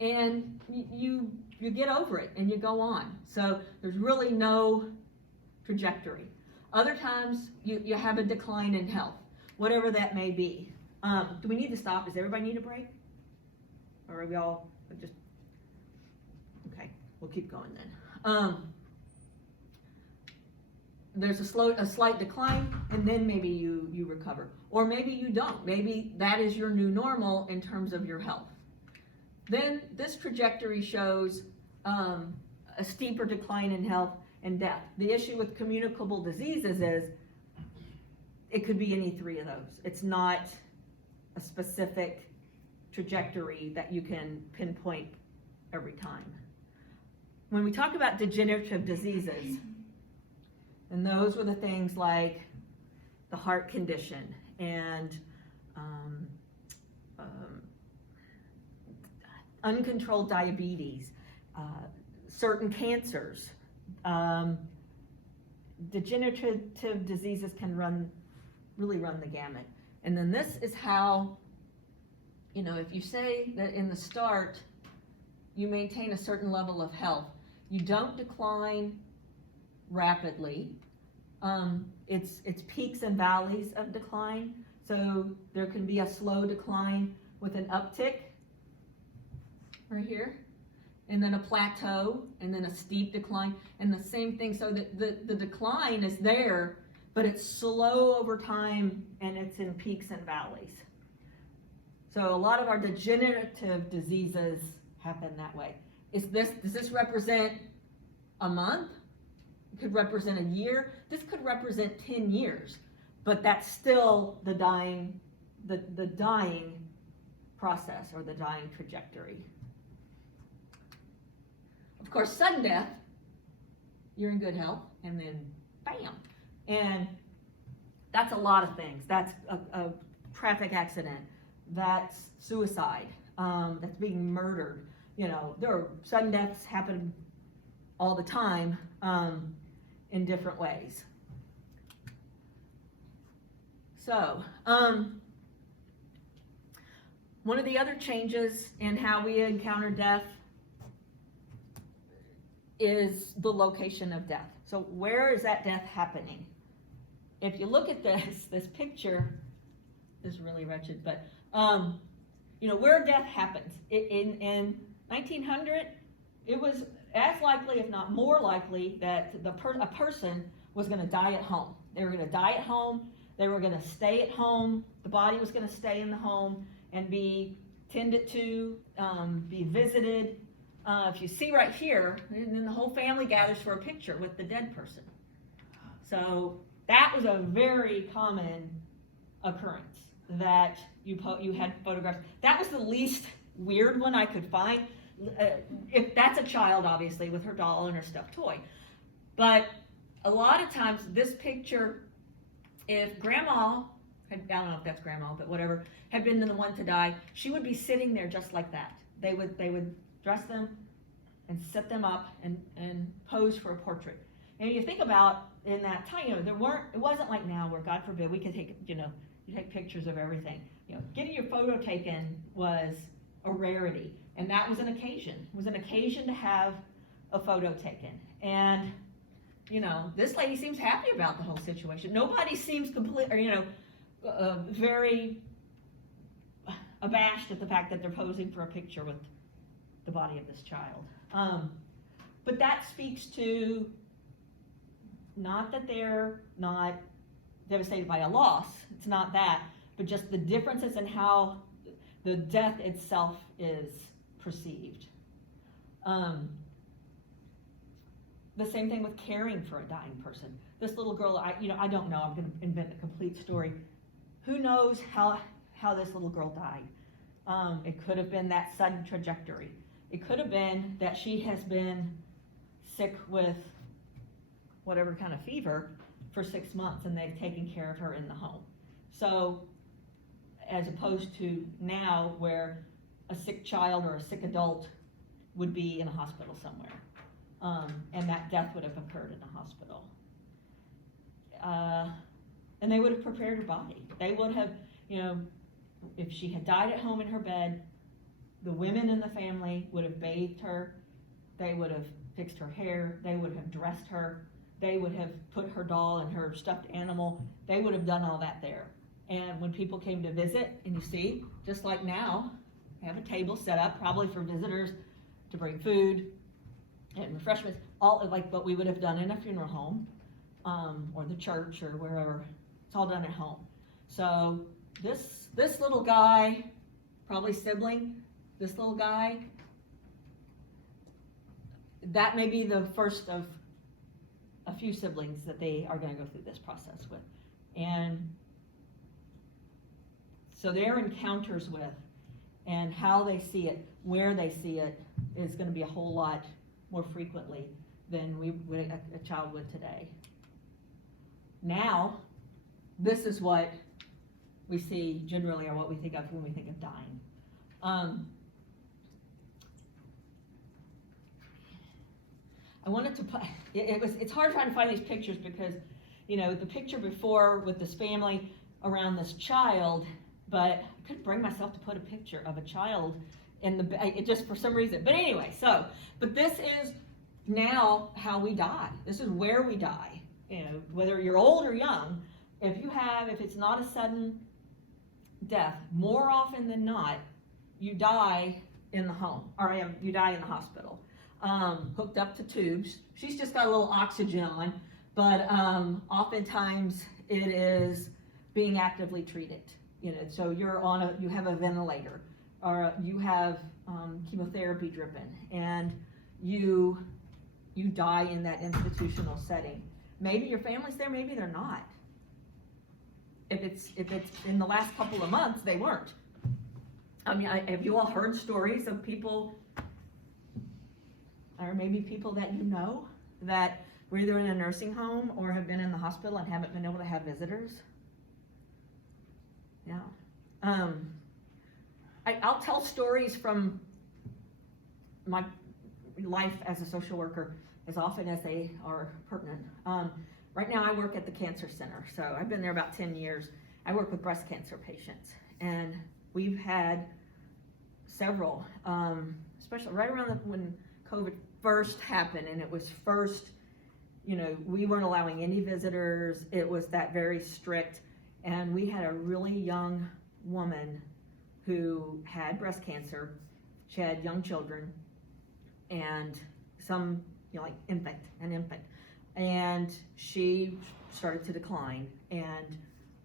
and you get over it and you go on. So there's really no trajectory. Other times you have a decline in health, whatever that may be. Do we need to stop? Does everybody need a break? Or are we all just, okay, we'll keep going then. There's a slight decline, and then maybe you recover. Or maybe you don't. Maybe that is your new normal in terms of your health. Then this trajectory shows a steeper decline in health and death. The issue with communicable diseases is it could be any three of those. It's not a specific trajectory that you can pinpoint every time. When we talk about degenerative diseases, and those were the things like the heart condition and uncontrolled diabetes, certain cancers, degenerative diseases can really run the gamut. And then this is how, if you say that in the start, you maintain a certain level of health, you don't decline rapidly. It's peaks and valleys of decline. So there can be a slow decline with an uptick right here, and then a plateau, and then a steep decline, and the same thing. So the decline is there, but it's slow over time, and it's in peaks and valleys. So a lot of our degenerative diseases happen that way. Does this represent a month? It could represent a year. This could represent 10 years, but that's still the dying process, or the dying trajectory. Of course, sudden death, you're in good health, and then bam. And that's a lot of things. That's a traffic accident. That's suicide. That's being murdered. There are sudden deaths happen all the time in different ways. So, one of the other changes in how we encounter death is the location of death. So where is that death happening? If you look at this picture, this is really wretched, but where death happens. In 1900, it was as likely, if not more likely, that a person was going to die at home. They were going to die at home. They were going to stay at home. The body was going to stay in the home and be tended to, be visited. If you see right here, and then the whole family gathers for a picture with the dead person. So that was a very common occurrence, that you had photographs. That was the least weird one I could find. If that's a child, obviously, with her doll and her stuffed toy. But a lot of times, this picture, if grandma, I don't know if that's grandma, but whatever, had been the one to die, she would be sitting there just like that. They would dress them and set them up and pose for a portrait. And you think about in that time, it wasn't like now where, God forbid, we could take, you take pictures of everything. Getting your photo taken was a rarity, and that was an occasion. It was an occasion to have a photo taken. And, this lady seems happy about the whole situation. Nobody seems very abashed at the fact that they're posing for a picture with the body of this child. But that speaks to not that they're not devastated by a loss, it's not that, but just the differences in how the death itself is perceived. The same thing with caring for a dying person. This little girl, I don't know, I'm going to invent a complete story. Who knows how this little girl died? It could have been that sudden trajectory. It could have been that she has been sick with whatever kind of fever for 6 months, and they've taken care of her in the home. So, as opposed to now where a sick child or a sick adult would be in a hospital somewhere, and that death would have occurred in a hospital. And they would have prepared her body. They would have, if she had died at home in her bed, the women in the family would have bathed her, they would have fixed her hair, they would have dressed her, they would have put her doll and her stuffed animal, they would have done all that there. And when people came to visit, and you see, just like now, they have a table set up probably for visitors to bring food and refreshments, all like what we would have done in a funeral home, or the church or wherever. It's all done at home. So this little guy, probably sibling, this little guy, that may be the first of a few siblings that they are going to go through this process with. And so their encounters with and how they see it, where they see it, is going to be a whole lot more frequently than a child would today. Now, this is what we see generally are what we think of when we think of dying. I wanted to put, it's hard trying to find these pictures because, you know, the picture before with this family around this child, but I couldn't bring myself to put a picture of a child in it just for some reason. But anyway, but this is now how we die. This is where we die. You know, whether you're old or young, if it's not a sudden death, more often than not, you die in the home, or you die in the hospital. Hooked up to tubes. She's just got a little oxygen on, but oftentimes it is being actively treated. You know, so you have a ventilator, or you have chemotherapy dripping, and you die in that institutional setting. Maybe your family's there, maybe they're not. If it's in the last couple of months, they weren't. I mean, have you all heard stories of people, or maybe people that you know, that were either in a nursing home or have been in the hospital and haven't been able to have visitors? Yeah. I'll tell stories from my life as a social worker as often as they are pertinent. Right now I work at the cancer center, so I've been there about 10 years. I work with breast cancer patients, and we've had several, especially right around when COVID first happened, and it was first, you know, we weren't allowing any visitors. It was that very strict, and we had a really young woman who had breast cancer. She had young children, and some, you know, like an infant, and she started to decline and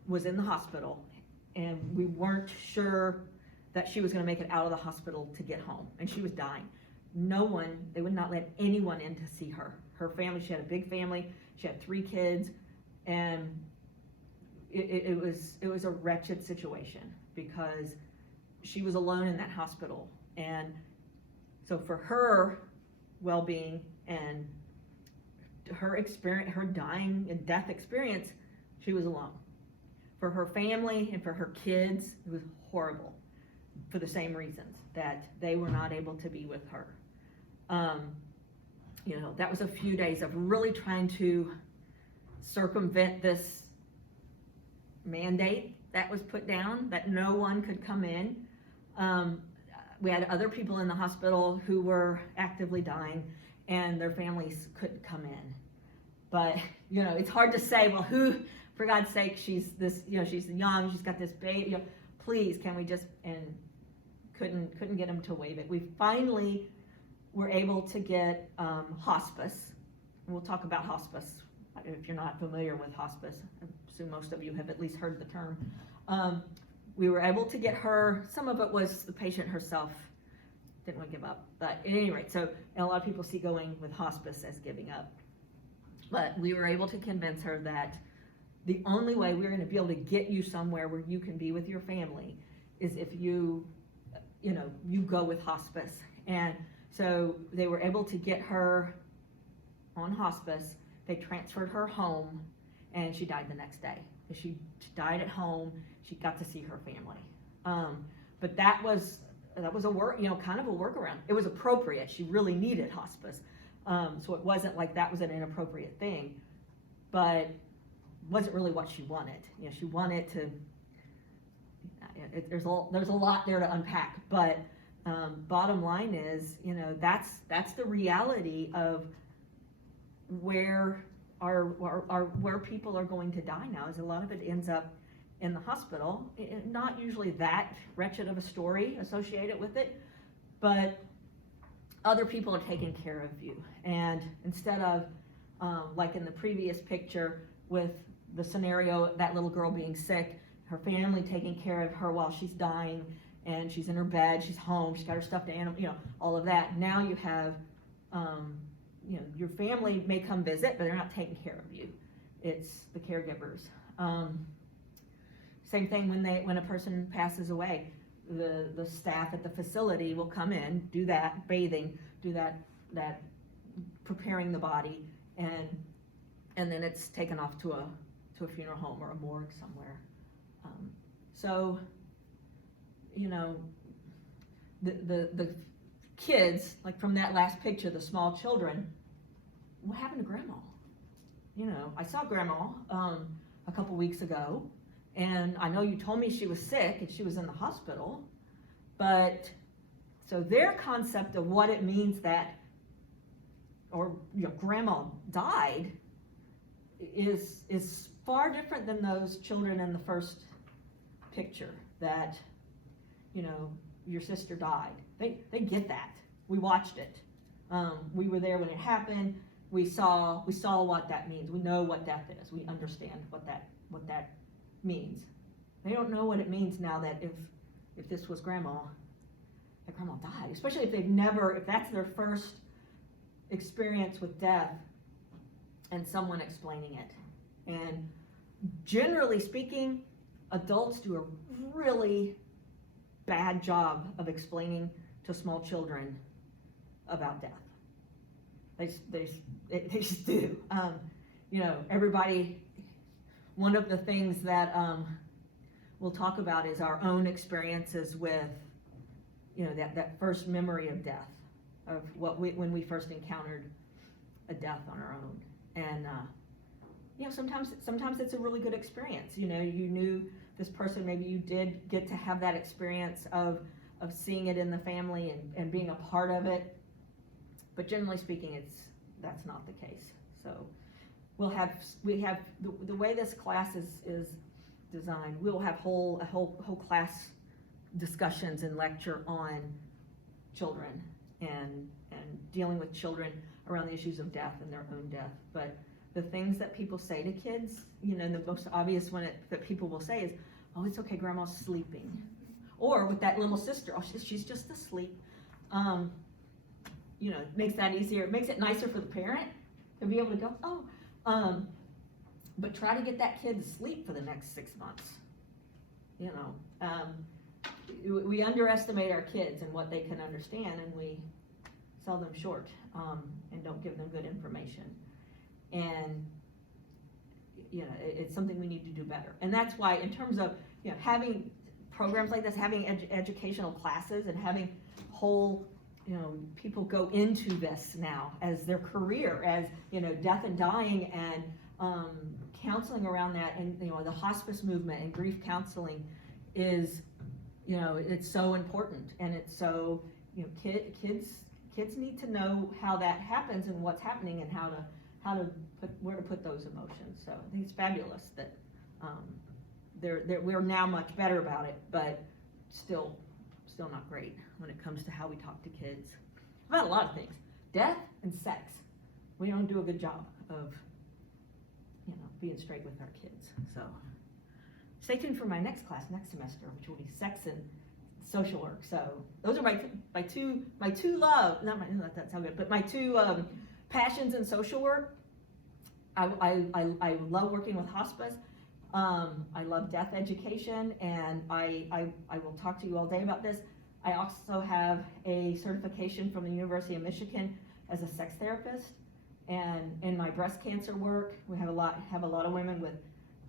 was in the hospital, and we weren't sure that she was going to make it out of the hospital to get home, and she was dying. They would not let anyone in to see her. Her family, she had a big family, she had 3 kids, and it was a wretched situation because she was alone in that hospital. And so for her well-being and her experience, her dying and death experience, she was alone. For her family and for her kids, it was horrible for the same reasons, that they were not able to be with her. You know, that was a few days of really trying to circumvent this mandate that was put down, that no one could come in. We had other people in the hospital who were actively dying, and their families couldn't come in. But, you know, it's hard to say, well, who, for God's sake, she's this, you know, she's young, she's got this baby, you know, please, can we just, and couldn't get them to waive it. We finally were able to get hospice. We'll talk about hospice if you're not familiar with hospice. I assume most of you have at least heard the term. We were able to get her, some of it was the patient herself didn't want to give up, but at any rate, so a lot of people see going with hospice as giving up. But we were able to convince her that the only way we're going to be able to get you somewhere where you can be with your family is if you go with hospice. And so they were able to get her on hospice. They transferred her home, and she died the next day. She died at home. She got to see her family. But that was a work, you know, kind of a workaround. It was appropriate. She really needed hospice. So it wasn't like that was an inappropriate thing, but wasn't really what she wanted. You know, she wanted to, there's a lot there to unpack, but bottom line is, you know, that's the reality of where where people are going to die now, is a lot of it ends up in the hospital. Not usually that wretched of a story associated with it, but other people are taking care of you. And instead of, like in the previous picture with the scenario, that little girl being sick, her family taking care of her while she's dying, and she's in her bed, she's home, she's got her stuffed animal, you know, all of that. Now you have, you know, your family may come visit, but they're not taking care of you. It's the caregivers. Same thing when a person passes away. The staff at the facility will come in, do that bathing, do that preparing the body, and then it's taken off to a funeral home or a morgue somewhere. So, you know, the kids, like from that last picture, the small children, what happened to grandma? You know, I saw grandma a couple weeks ago, and I know you told me she was sick and she was in the hospital, but so their concept of what it means that, or you know, grandma died is far different than those children in the first picture, that, you know, your sister died. They get that. We watched it. We were there when it happened. We saw what that means. We know what death is. We understand what that means. They don't know what it means now that if this was grandma, that grandma died. Especially if that's their first experience with death and someone explaining it. And generally speaking, adults do a really bad job of explaining to small children about death. They just do. You know, everybody, one of the things that we'll talk about is our own experiences with, you know, that first memory of death, of when we first encountered a death on our own. And you know, sometimes it's a really good experience. You know, you knew this person, maybe you did get to have that experience of seeing it in the family and being a part of it. But generally speaking, that's not the case. So we have the way this class is designed, we'll have whole class discussions and lecture on children and dealing with children around the issues of death and their own death. But the things that people say to kids, you know, the most obvious one that people will say is, "Oh, it's okay, grandma's sleeping." Or with that little sister, "Oh, she's just asleep." You know, it makes that easier. It makes it nicer for the parent to be able to go, "Oh," but try to get that kid to sleep for the next 6 months. You know, we underestimate our kids and what they can understand, and we sell them short and don't give them good information. And you know, it's something we need to do better. And that's why, in terms of, you know, having programs like this, having educational classes, and having whole, you know, people go into this now as their career, as, you know, death and dying, and counseling around that, and, you know, the hospice movement and grief counseling is, you know, it's so important. And it's so, you know, kids need to know how that happens and what's happening, and where to put those emotions. So I think it's fabulous that we're now much better about it, but still not great when it comes to how we talk to kids about a lot of things. Death and sex, we don't do a good job of, you know, being straight with our kids. So stay tuned for my next class next semester, which will be sex and social work. So those are my two love, not my, that's how good, but my two passions in social work. I love working with hospice. I love death education, and I will talk to you all day about this. I also have a certification from the University of Michigan as a sex therapist, and in my breast cancer work, we have a lot of women with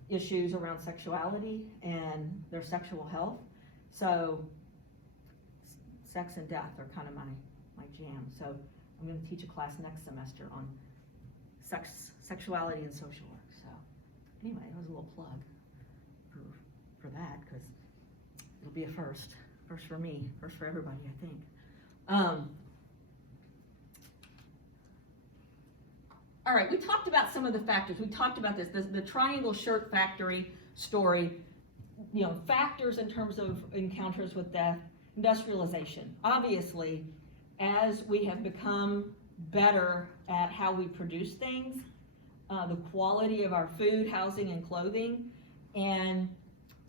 issues around sexuality and their sexual health. So sex and death are kind of my jam. So I'm going to teach a class next semester on sexuality and social work. So anyway, that was a little plug for that, because it'll be a first for me, first for everybody, I think. All right, we talked about some of the factors. We talked about this, the Triangle Shirt Factory story, you know, factors in terms of encounters with death, industrialization. Obviously, as we have become better at how we produce things, the quality of our food, housing, and clothing, and,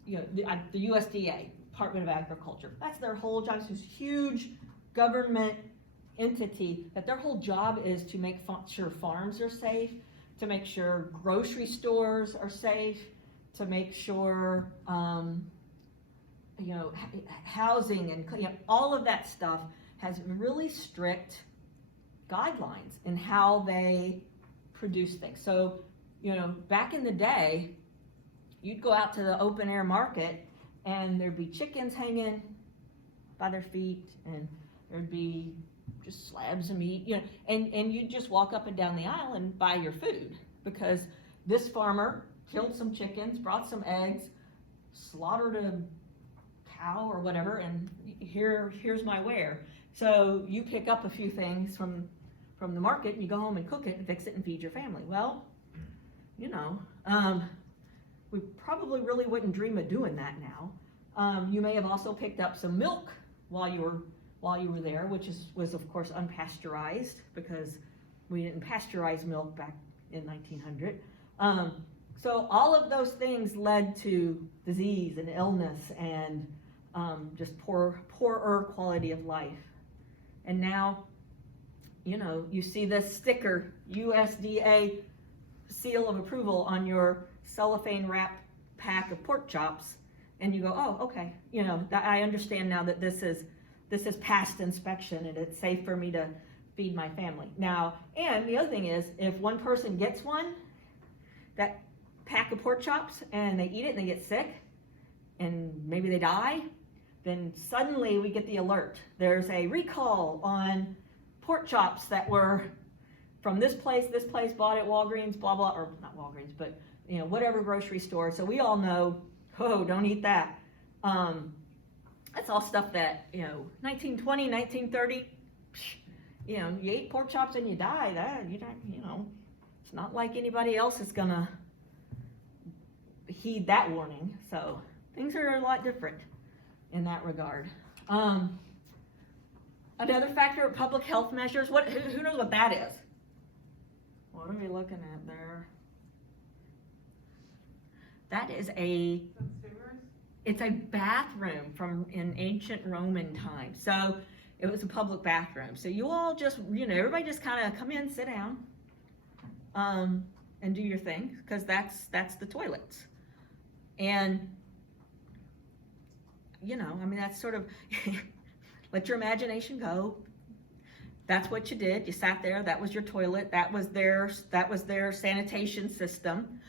you know, the USDA, Department of Agriculture, that's their whole job. It's this huge government entity that their whole job is to make sure farms are safe, to make sure grocery stores are safe, to make sure you know, housing and, you know, all of that stuff has really strict guidelines in how they produce things. So, you know, back in the day, you'd go out to the open air market and there'd be chickens hanging by their feet, and there'd be just slabs of meat, and you'd just walk up and down the aisle and buy your food, because this farmer killed some chickens, brought some eggs, slaughtered a cow or whatever, and here's my ware. So you pick up a few things from the market, and you go home and cook it and fix it and feed your family. Well, we probably really wouldn't dream of doing that now. You may have also picked up some milk while you were there, which was of course unpasteurized, because we didn't pasteurize milk back in 1900. So all of those things led to disease and illness and just poorer quality of life. And now, you see this sticker, USDA seal of approval, on your cellophane wrap pack of pork chops, and you go, oh, okay, I understand now that this is past inspection and it's safe for me to feed my family. Now, and the other thing is, if one person gets that pack of pork chops, and they eat it and they get sick, and maybe they die, then suddenly we get the alert. There's a recall on pork chops that were from this place, bought at Walgreens, blah, blah, or not Walgreens, but whatever grocery store. So we all know, oh, don't eat that. That's all stuff that, 1920, 1930, you ate pork chops and you die. It's not like anybody else is gonna heed that warning. So things are a lot different in that regard. Another factor of public health measures, who knows what that is? What are we looking at there? That is it's a bathroom in ancient Roman times. So it was a public bathroom. So you all just, everybody just kind of come in, sit down, and do your thing, because that's the toilets. And, that's sort of, let your imagination go. That's what you did. You sat there. That was your toilet. That was their sanitation system.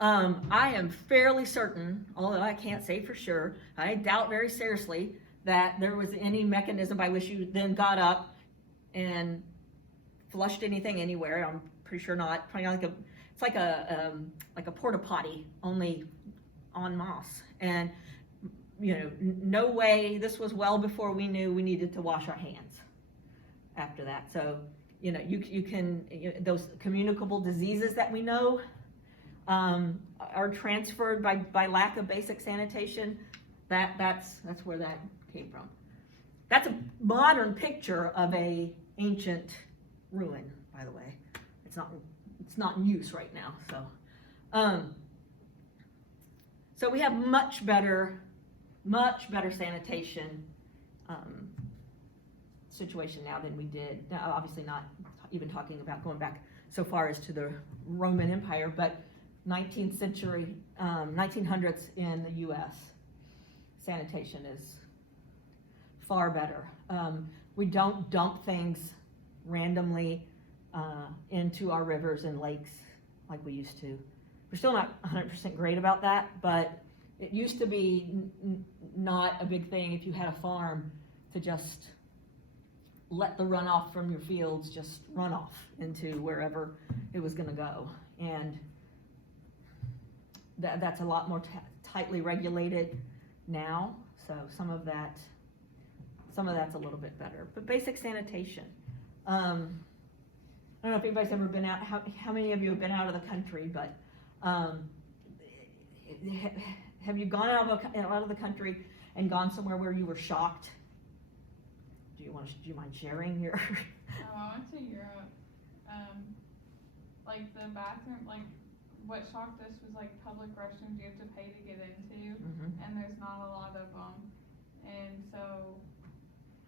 I am fairly certain, although I can't say for sure, I doubt very seriously that there was any mechanism by which you then got up and flushed anything anywhere. I'm pretty sure not. Probably not it's like a porta potty, only en masse. And no way. This was well before we knew we needed to wash our hands after that. So you can those communicable diseases that we know are transferred by lack of basic sanitation. That's where that came from. That's a modern picture of a ancient ruin, by the way. It's not in use right now. So we have much better sanitation situation now than we did. Now, obviously not even talking about going back so far as to the Roman Empire, but 19th century, 1900s in the U.S., sanitation is far better. We don't dump things randomly into our rivers and lakes like we used to. We're still not 100% great about that, but it used to be not a big thing if you had a farm to just let the runoff from your fields just run off into wherever it was going to go. And that's a lot more tightly regulated now, so some of that's a little bit better. But basic sanitation. I don't know if anybody's ever been out. How many of you have been out of the country? But have you gone out of the country and gone somewhere where you were shocked? Do you mind sharing your? I went to Europe. Like the bathroom, like what shocked us was like public restrooms you have to pay to get into, and there's not a lot of them, and so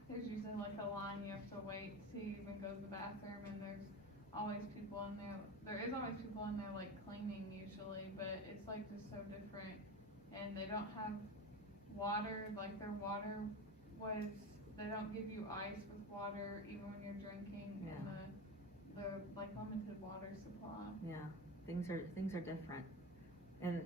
there's usually like a line you have to wait to even go to the bathroom, and there's always people in there. There is always people in there like cleaning usually, but it's like just so different, and they don't have water. Like their water they don't give you ice with water even when you're drinking, and the like limited water supply. Yeah, things are different, and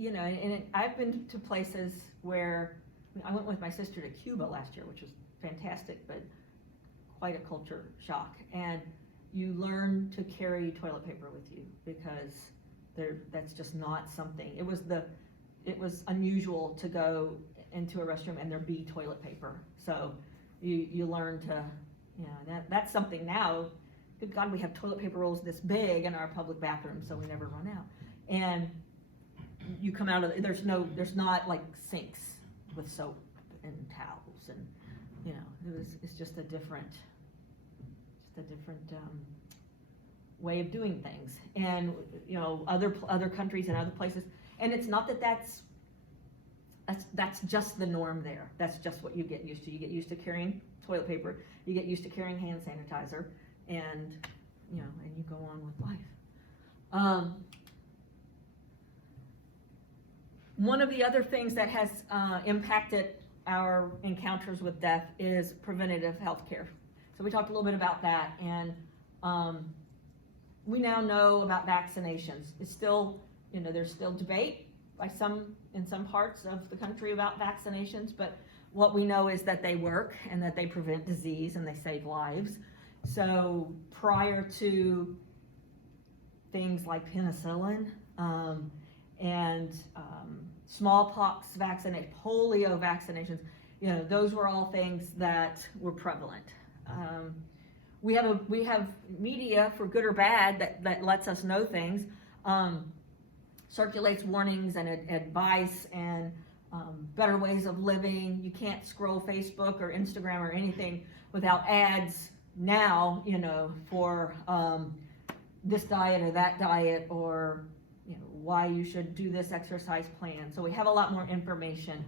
you know, and I've been to places where, I went with my sister to Cuba last year, which was fantastic, but quite a culture shock. And you learn to carry toilet paper with you because that's just not something. It was unusual to go into a restroom and there be toilet paper. So you learn to, you know, that's something now. Good God, we have toilet paper rolls this big in our public bathrooms, so we never run out. And you come out of there's not like sinks with soap and towels, and you know, it's just a different way of doing things. And you know, other countries and other places, and it's not that's just the norm there. That's just what you get used to. You get used to carrying toilet paper, you get used to carrying hand sanitizer, and you know, and you go on with life. One of the other things that has impacted our encounters with death is preventative health care. So we talked a little bit about that, and we now know about vaccinations. It's still, you know, there's still debate in some parts of the country about vaccinations, but what we know is that they work and that they prevent disease and they save lives. So prior to things like penicillin and smallpox vaccination, polio vaccinations, you know, those were all things that were prevalent. We have media, for good or bad, that lets us know things, circulates warnings and advice and better ways of living. You can't scroll Facebook or Instagram or anything without ads now, you know, for this diet or that diet, or you know, why you should do this exercise plan. So we have a lot more information,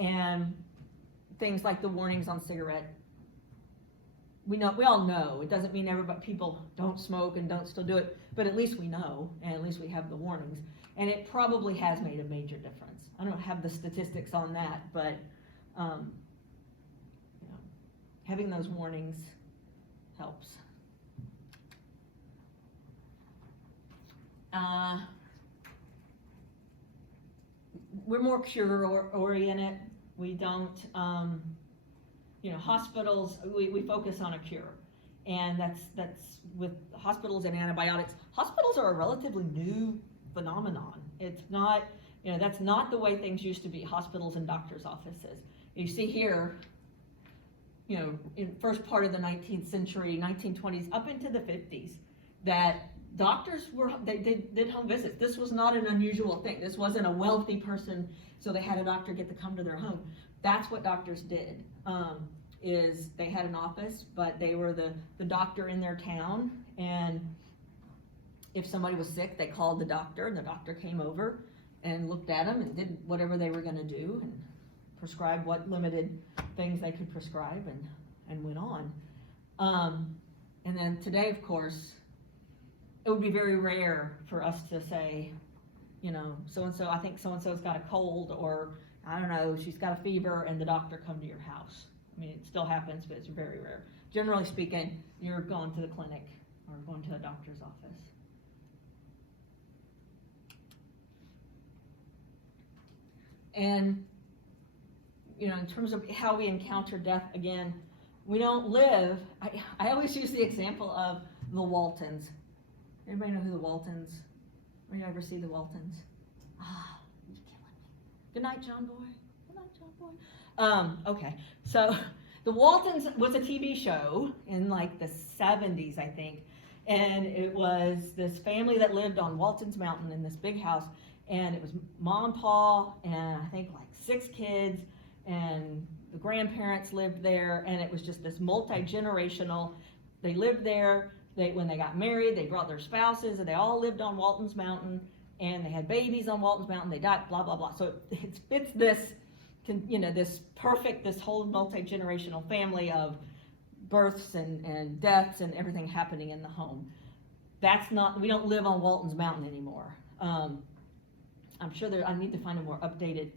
and things like the warnings on cigarette. We all know. It doesn't mean people don't smoke and don't still do it, but at least we know, and at least we have the warnings, and it probably has made a major difference. I don't have the statistics on that, but you know, having those warnings helps. We're more cure-oriented. We don't, you know, hospitals, we focus on a cure. And that's with hospitals and antibiotics. Hospitals are a relatively new phenomenon. It's not, you know, that's not the way things used to be, hospitals and doctors' offices. You see here, you know, in first part of the 19th century, 1920s, up into the 50s, that doctors did home visits. This was not an unusual thing. This wasn't a wealthy person, so they had a doctor get to come to their home. That's what doctors did, is they had an office, but they were the doctor in their town, and if somebody was sick, they called the doctor, and the doctor came over and looked at them and did whatever they were gonna do, and prescribed what limited things they could prescribe, and went on. And then today, of course, it would be very rare for us to say, you know, so-and-so, I think so-and-so's got a cold, or I don't know, she's got a fever, and the doctor come to your house. I mean, it still happens, but it's very rare. Generally speaking, you're going to the clinic or going to a doctor's office. And, you know, in terms of how we encounter death, again, we don't live, I always use the example of the Waltons. Anybody know who the Waltons? When you ever see the Waltons? Ah, you're killing me. Good night, John Boy. Good night, John Boy. Okay, so the Waltons was a TV show in like the 70s, I think. And it was this family that lived on Walton's Mountain in this big house. And it was mom and pa, and I think like 6 kids, and the grandparents lived there. And it was just this multi-generational, they lived there. When they got married, they brought their spouses, and they all lived on Walton's Mountain, and they had babies on Walton's Mountain. They died, blah, blah, blah. So it fits this, you know, this whole multi-generational family of births and deaths and everything happening in the home. That's not, we don't live on Walton's Mountain anymore. I'm sure I need to find a more updated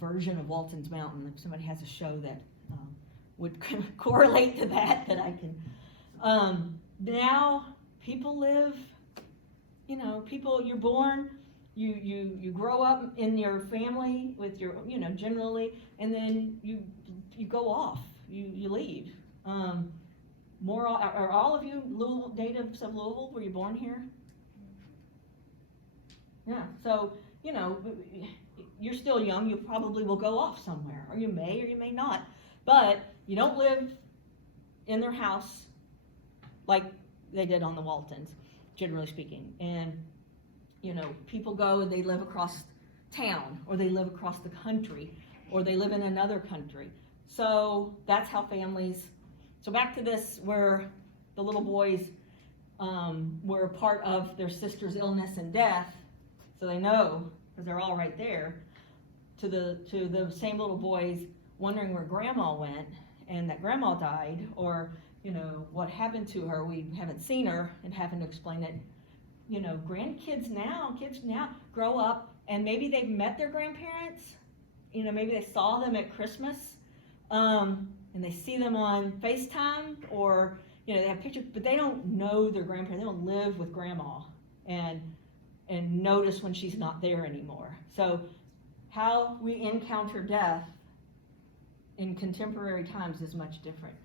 version of Walton's Mountain. If somebody has a show that would correlate to that I can. Now, people live, you know, you're born, you grow up in your family with your, generally, and then you go off, you leave. Are all of you natives of Louisville? Were you born here? Yeah, so, you're still young, you probably will go off somewhere, or you may not, but you don't live in their house like they did on the Waltons, generally speaking. And, people go and they live across town, or they live across the country, or they live in another country. So that's how families, so back to this where the little boys were part of their sister's illness and death, so they know, because they're all right there, to the same little boys wondering where grandma went, and that grandma died, or, what happened to her, we haven't seen her, and having to explain it. Kids now grow up, and maybe they've met their grandparents, maybe they saw them at Christmas, and they see them on FaceTime, or, they have pictures, but they don't know their grandparents, they don't live with grandma, and notice when she's not there anymore. So how we encounter death in contemporary times is much different.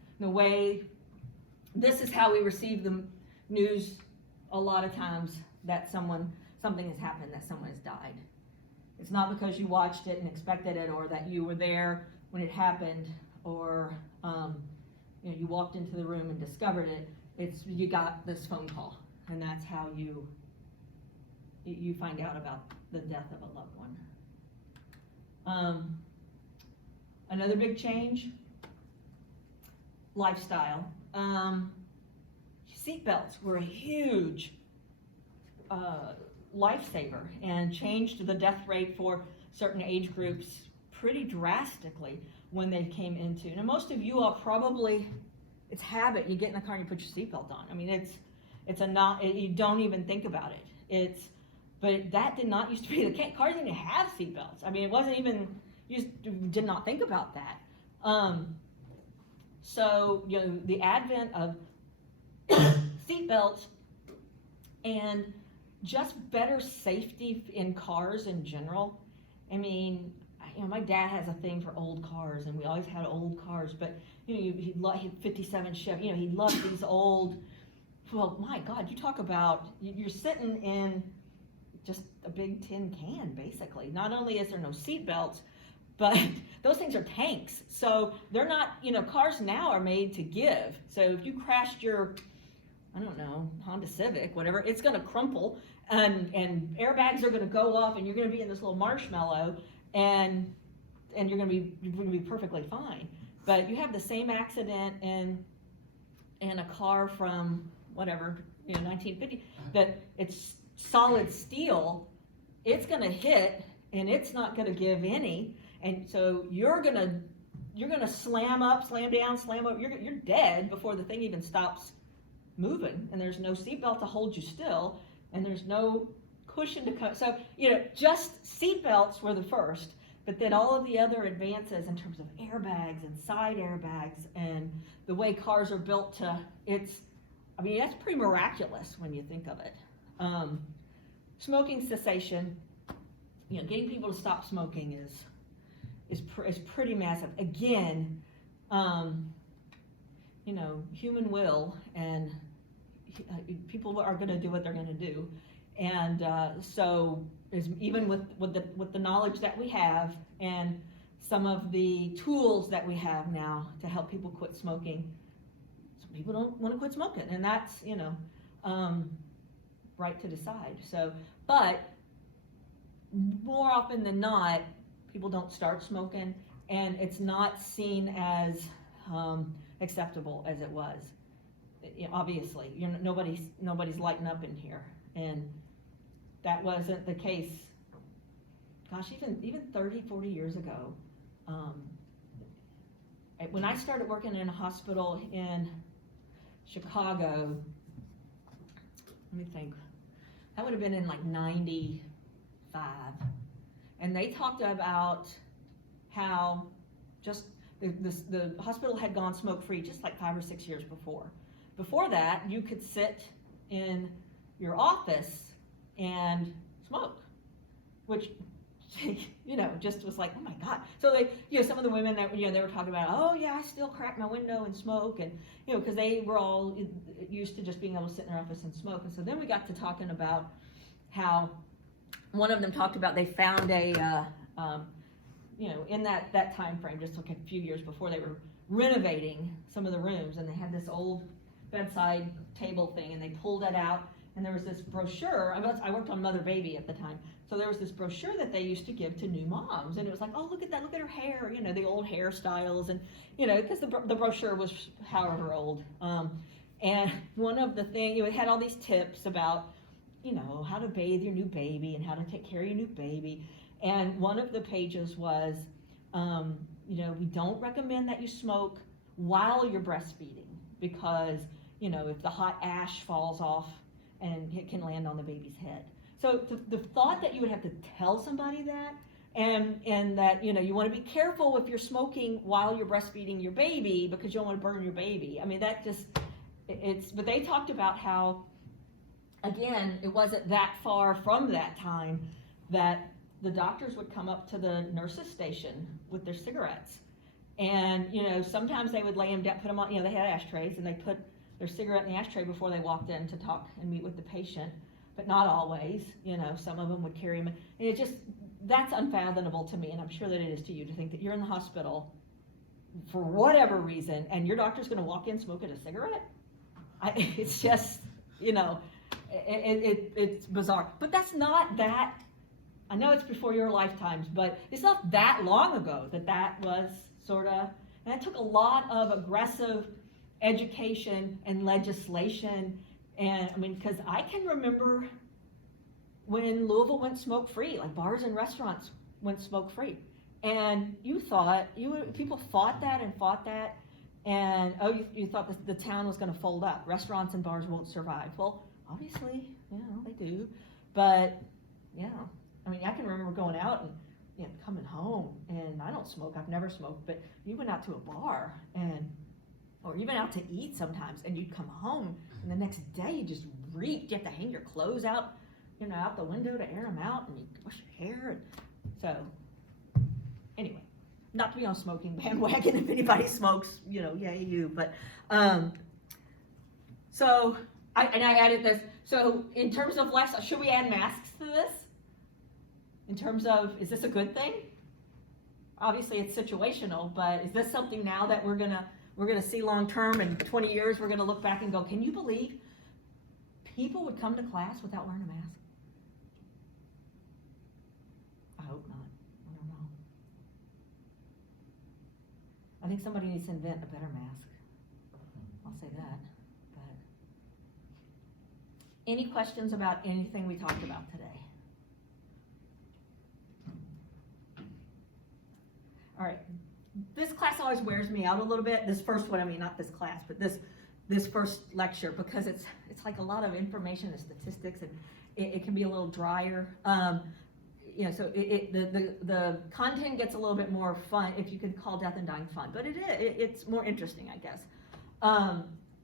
This is how we receive the news a lot of times that something has happened, that someone has died. It's not because you watched it and expected it, or that you were there when it happened, or you walked into the room and discovered it. It's you got this phone call, and that's how you find out about the death of a loved one. Another big change, lifestyle. Seatbelts were a huge lifesaver and changed the death rate for certain age groups pretty drastically when they came into. Now, most of you all probably, it's habit. You get in the car and you put your seatbelt on. I mean, you don't even think about it. But that did not used to be the case. Cars didn't have seatbelts. I mean, it wasn't even, you just did not think about that. So, the advent of seatbelts and just better safety in cars in general. I mean, my dad has a thing for old cars, and we always had old cars, but, he 57 Chevy, he loved these old, well, my God, you talk about, you're sitting in just a big tin can, basically. Not only is there no seat belts, but those things are tanks. So they're not, cars now are made to give. So if you crashed your, I don't know, Honda Civic, whatever, it's going to crumple, and airbags are going to go off, and you're going to be in this little marshmallow, and you're going to be perfectly fine. But you have the same accident in a car from whatever, 1950, that it's solid steel, it's going to hit, and it's not going to give any, and so you're going to slam up, slam down, slam up, you're dead before the thing even stops moving, and there's no seatbelt to hold you still, and there's no cushion to cut. So, just seatbelts were the first, but then all of the other advances in terms of airbags and side airbags and the way cars are built that's pretty miraculous when you think of it. Smoking cessation, getting people to stop smoking is pretty massive. Again, human will, and people are going to do what they're going to do, and so even with the knowledge that we have and some of the tools that we have now to help people quit smoking, some people don't want to quit smoking, and that's right to decide. So, but more often than not, people don't start smoking, and it's not seen as acceptable as it was. Obviously, nobody's lighting up in here, and that wasn't the case. Gosh, even 30, 40 years ago, when I started working in a hospital in Chicago, let me think, that would have been in like 95, and they talked about how just the hospital had gone smoke-free just like 5 or 6 years before. Before that, you could sit in your office and smoke. which, just was like, oh my God. So they, some of the women that, they were talking about, oh yeah, I still crack my window and smoke, and, because they were all used to just being able to sit in their office and smoke. And so then we got to talking about how one of them talked about they found a, in that time frame, just like a few years before, they were renovating some of the rooms, and they had this old bedside table thing, and they pulled it out, and there was this brochure. I worked on Mother Baby at the time, so there was this brochure that they used to give to new moms, and it was like, oh, look at that, look at her hair, the old hairstyles, and because the brochure was however old, and one of the things, it had all these tips about how to bathe your new baby and how to take care of your new baby. And one of the pages was, we don't recommend that you smoke while you're breastfeeding, because, if the hot ash falls off and it can land on the baby's head. So the thought that you would have to tell somebody that, and that, you want to be careful if you're smoking while you're breastfeeding your baby because you don't want to burn your baby. I mean, that just, but they talked about how, again, it wasn't that far from that time that the doctors would come up to the nurses' station with their cigarettes. And, sometimes they would lay them down, put them on, they had ashtrays, and they put their cigarette in the ashtray before they walked in to talk and meet with the patient, but not always. Some of them would carry them. And it just, that's unfathomable to me, and I'm sure that it is to you, to think that you're in the hospital for whatever reason, and your doctor's gonna walk in smoking a cigarette? It's just, it's bizarre. But that's not that, I know it's before your lifetimes, but it's not that long ago that was sort of, and it took a lot of aggressive education and legislation. And I mean, because I can remember when Louisville went smoke-free, like bars and restaurants went smoke-free. And people fought that, and you thought the town was gonna fold up. Restaurants and bars won't survive. Well, obviously, they do. But, I mean, I can remember going out and, coming home, and I don't smoke, I've never smoked, but you went out to a bar, or even out to eat sometimes, and you'd come home, and the next day you just reeked. You have to hang your clothes out, out the window to air them out, and you wash your hair. And so, anyway, not to be on smoking bandwagon, if anybody smokes, yay you, but, so, I added this. So in terms of lifestyle, should we add masks to this? In terms of, is this a good thing? Obviously it's situational, but is this something now that we're gonna see long term? In 20 years we're gonna look back and go, can you believe people would come to class without wearing a mask? I hope not. I don't know. I think somebody needs to invent a better mask. I'll say that. But any questions about anything we talked about today? All right, this class always wears me out a little bit. This first one, I mean, not this class, but this first lecture, because it's like a lot of information and statistics, and it can be a little drier. So the content gets a little bit more fun, if you could call Death and Dying fun, but it's more interesting, I guess.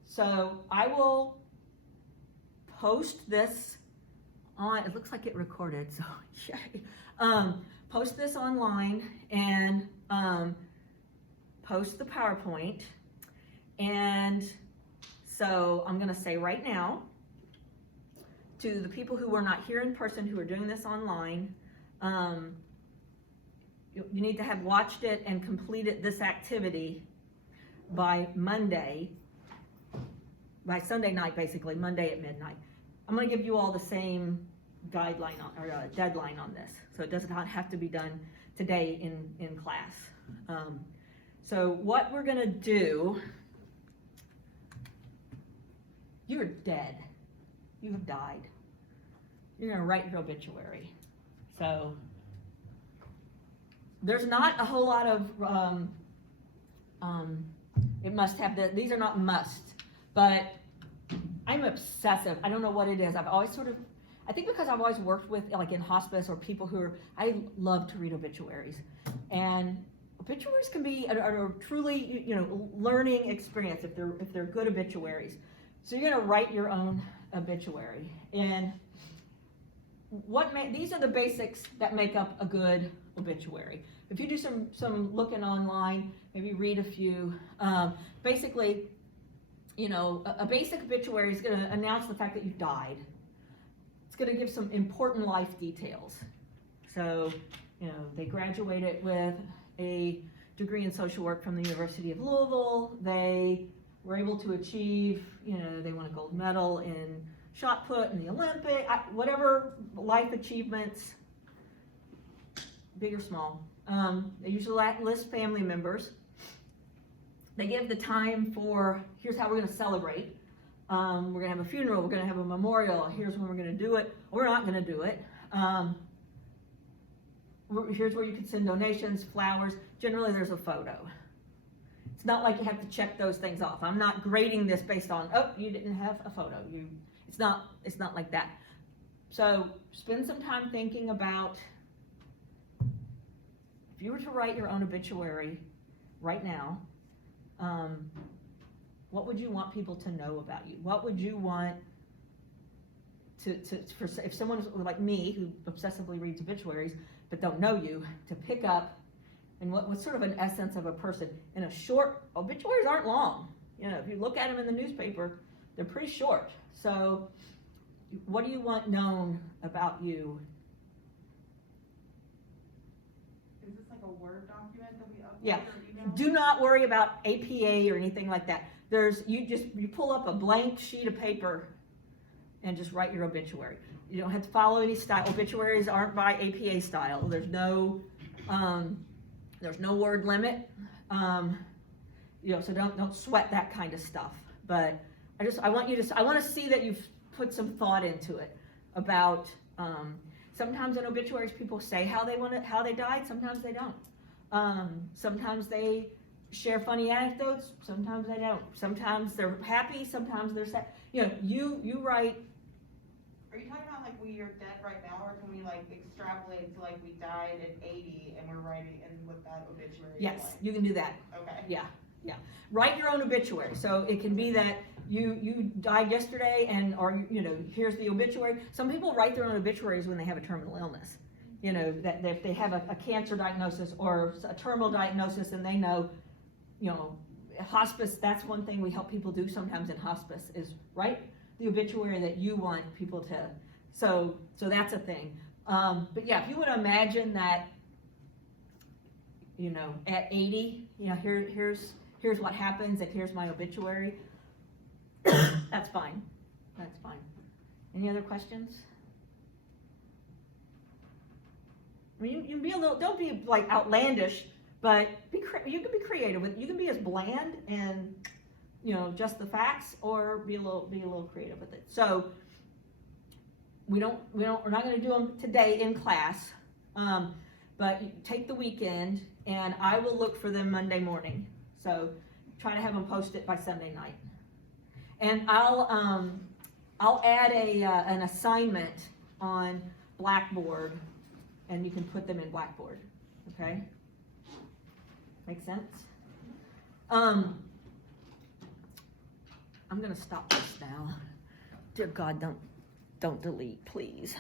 So I will post this on, it looks like it recorded, so yay. Post this online, and post the PowerPoint. And so I'm gonna say right now to the people who are not here in person, who are doing this online, you need to have watched it and completed this activity by Monday, by Sunday night, basically, Monday at midnight. I'm gonna give you all the same guideline or deadline on this, so it does not have to be done today in class. So what we're gonna do, you're dead, you have died, you're gonna write your obituary. So there's not a whole lot of it must have these are not must, but I'm obsessive. I don't know what it is. I've always I think because I've always worked with, like, in hospice, or people who I love to read obituaries. And obituaries can be a truly, learning experience if they're good obituaries. So you're gonna write your own obituary. And these are the basics that make up a good obituary. If you do some looking online, maybe read a few, basically, you know, a basic obituary is going to announce the fact that you died. It's going to give some important life details. So, you know, they graduated with a degree in social work from the University of Louisville. They were able to achieve, you know, they won a gold medal in shot put in the Olympic, whatever life achievements, big or small. They usually list family members. They give the time for, here's how we're going to celebrate. We're going to have a funeral, we're going to have a memorial, here's when we're going to do it, or we're not going to do it. Here's where you can send donations, flowers. Generally, there's a photo. It's not like you have to check those things off. I'm not grading this based on, oh, you didn't have a photo. It's not like that. So spend some time thinking about, if you were to write your own obituary right now, what would you want people to know about you? What would you want if someone's like me, who obsessively reads obituaries but don't know you, to pick up and what's sort of an essence of a person? In a short, obituaries aren't long. You know, if you look at them in the newspaper, they're pretty short. So what do you want known about you? Is this like a Word document that we upload Yeah. or email? Do not worry about APA or anything like that. You pull up a blank sheet of paper and just write your obituary. You don't have to follow any style. Obituaries aren't by APA style. There's no word limit. You know, so don't sweat that kind of stuff. But I want to see that you've put some thought into it about, sometimes in obituaries people say how they died, sometimes they don't. Sometimes they share funny anecdotes, sometimes they don't. Sometimes they're happy, sometimes they're sad. You know, you write. Are you talking about like we are dead right now, or can we like extrapolate to like we died at 80 and we're writing in what that obituary is Yes, like? you can do that. Okay. Yeah. Write your own obituary. So it can be that you died yesterday, or you know, here's the obituary. Some people write their own obituaries when they have a terminal illness. You know, that if they have a cancer diagnosis or a terminal diagnosis, and they know, you know, hospice. That's one thing we help people do sometimes in hospice, is write the obituary that you want people to. So that's a thing. But yeah, if you would imagine that, you know, at 80, you know, here's what happens, and here's my obituary. That's fine. That's fine. Any other questions? I mean, you can be don't be like outlandish, but you can be creative with. You can be as bland and, you know, just the facts, or be a little creative with it. So we're not going to do them today in class, but you take the weekend, and I will look for them Monday morning. So try to have them posted by Sunday night, and I'll add an assignment on Blackboard, and you can put them in Blackboard. Okay, make sense? I'm gonna stop this now. Dear God, don't delete, please.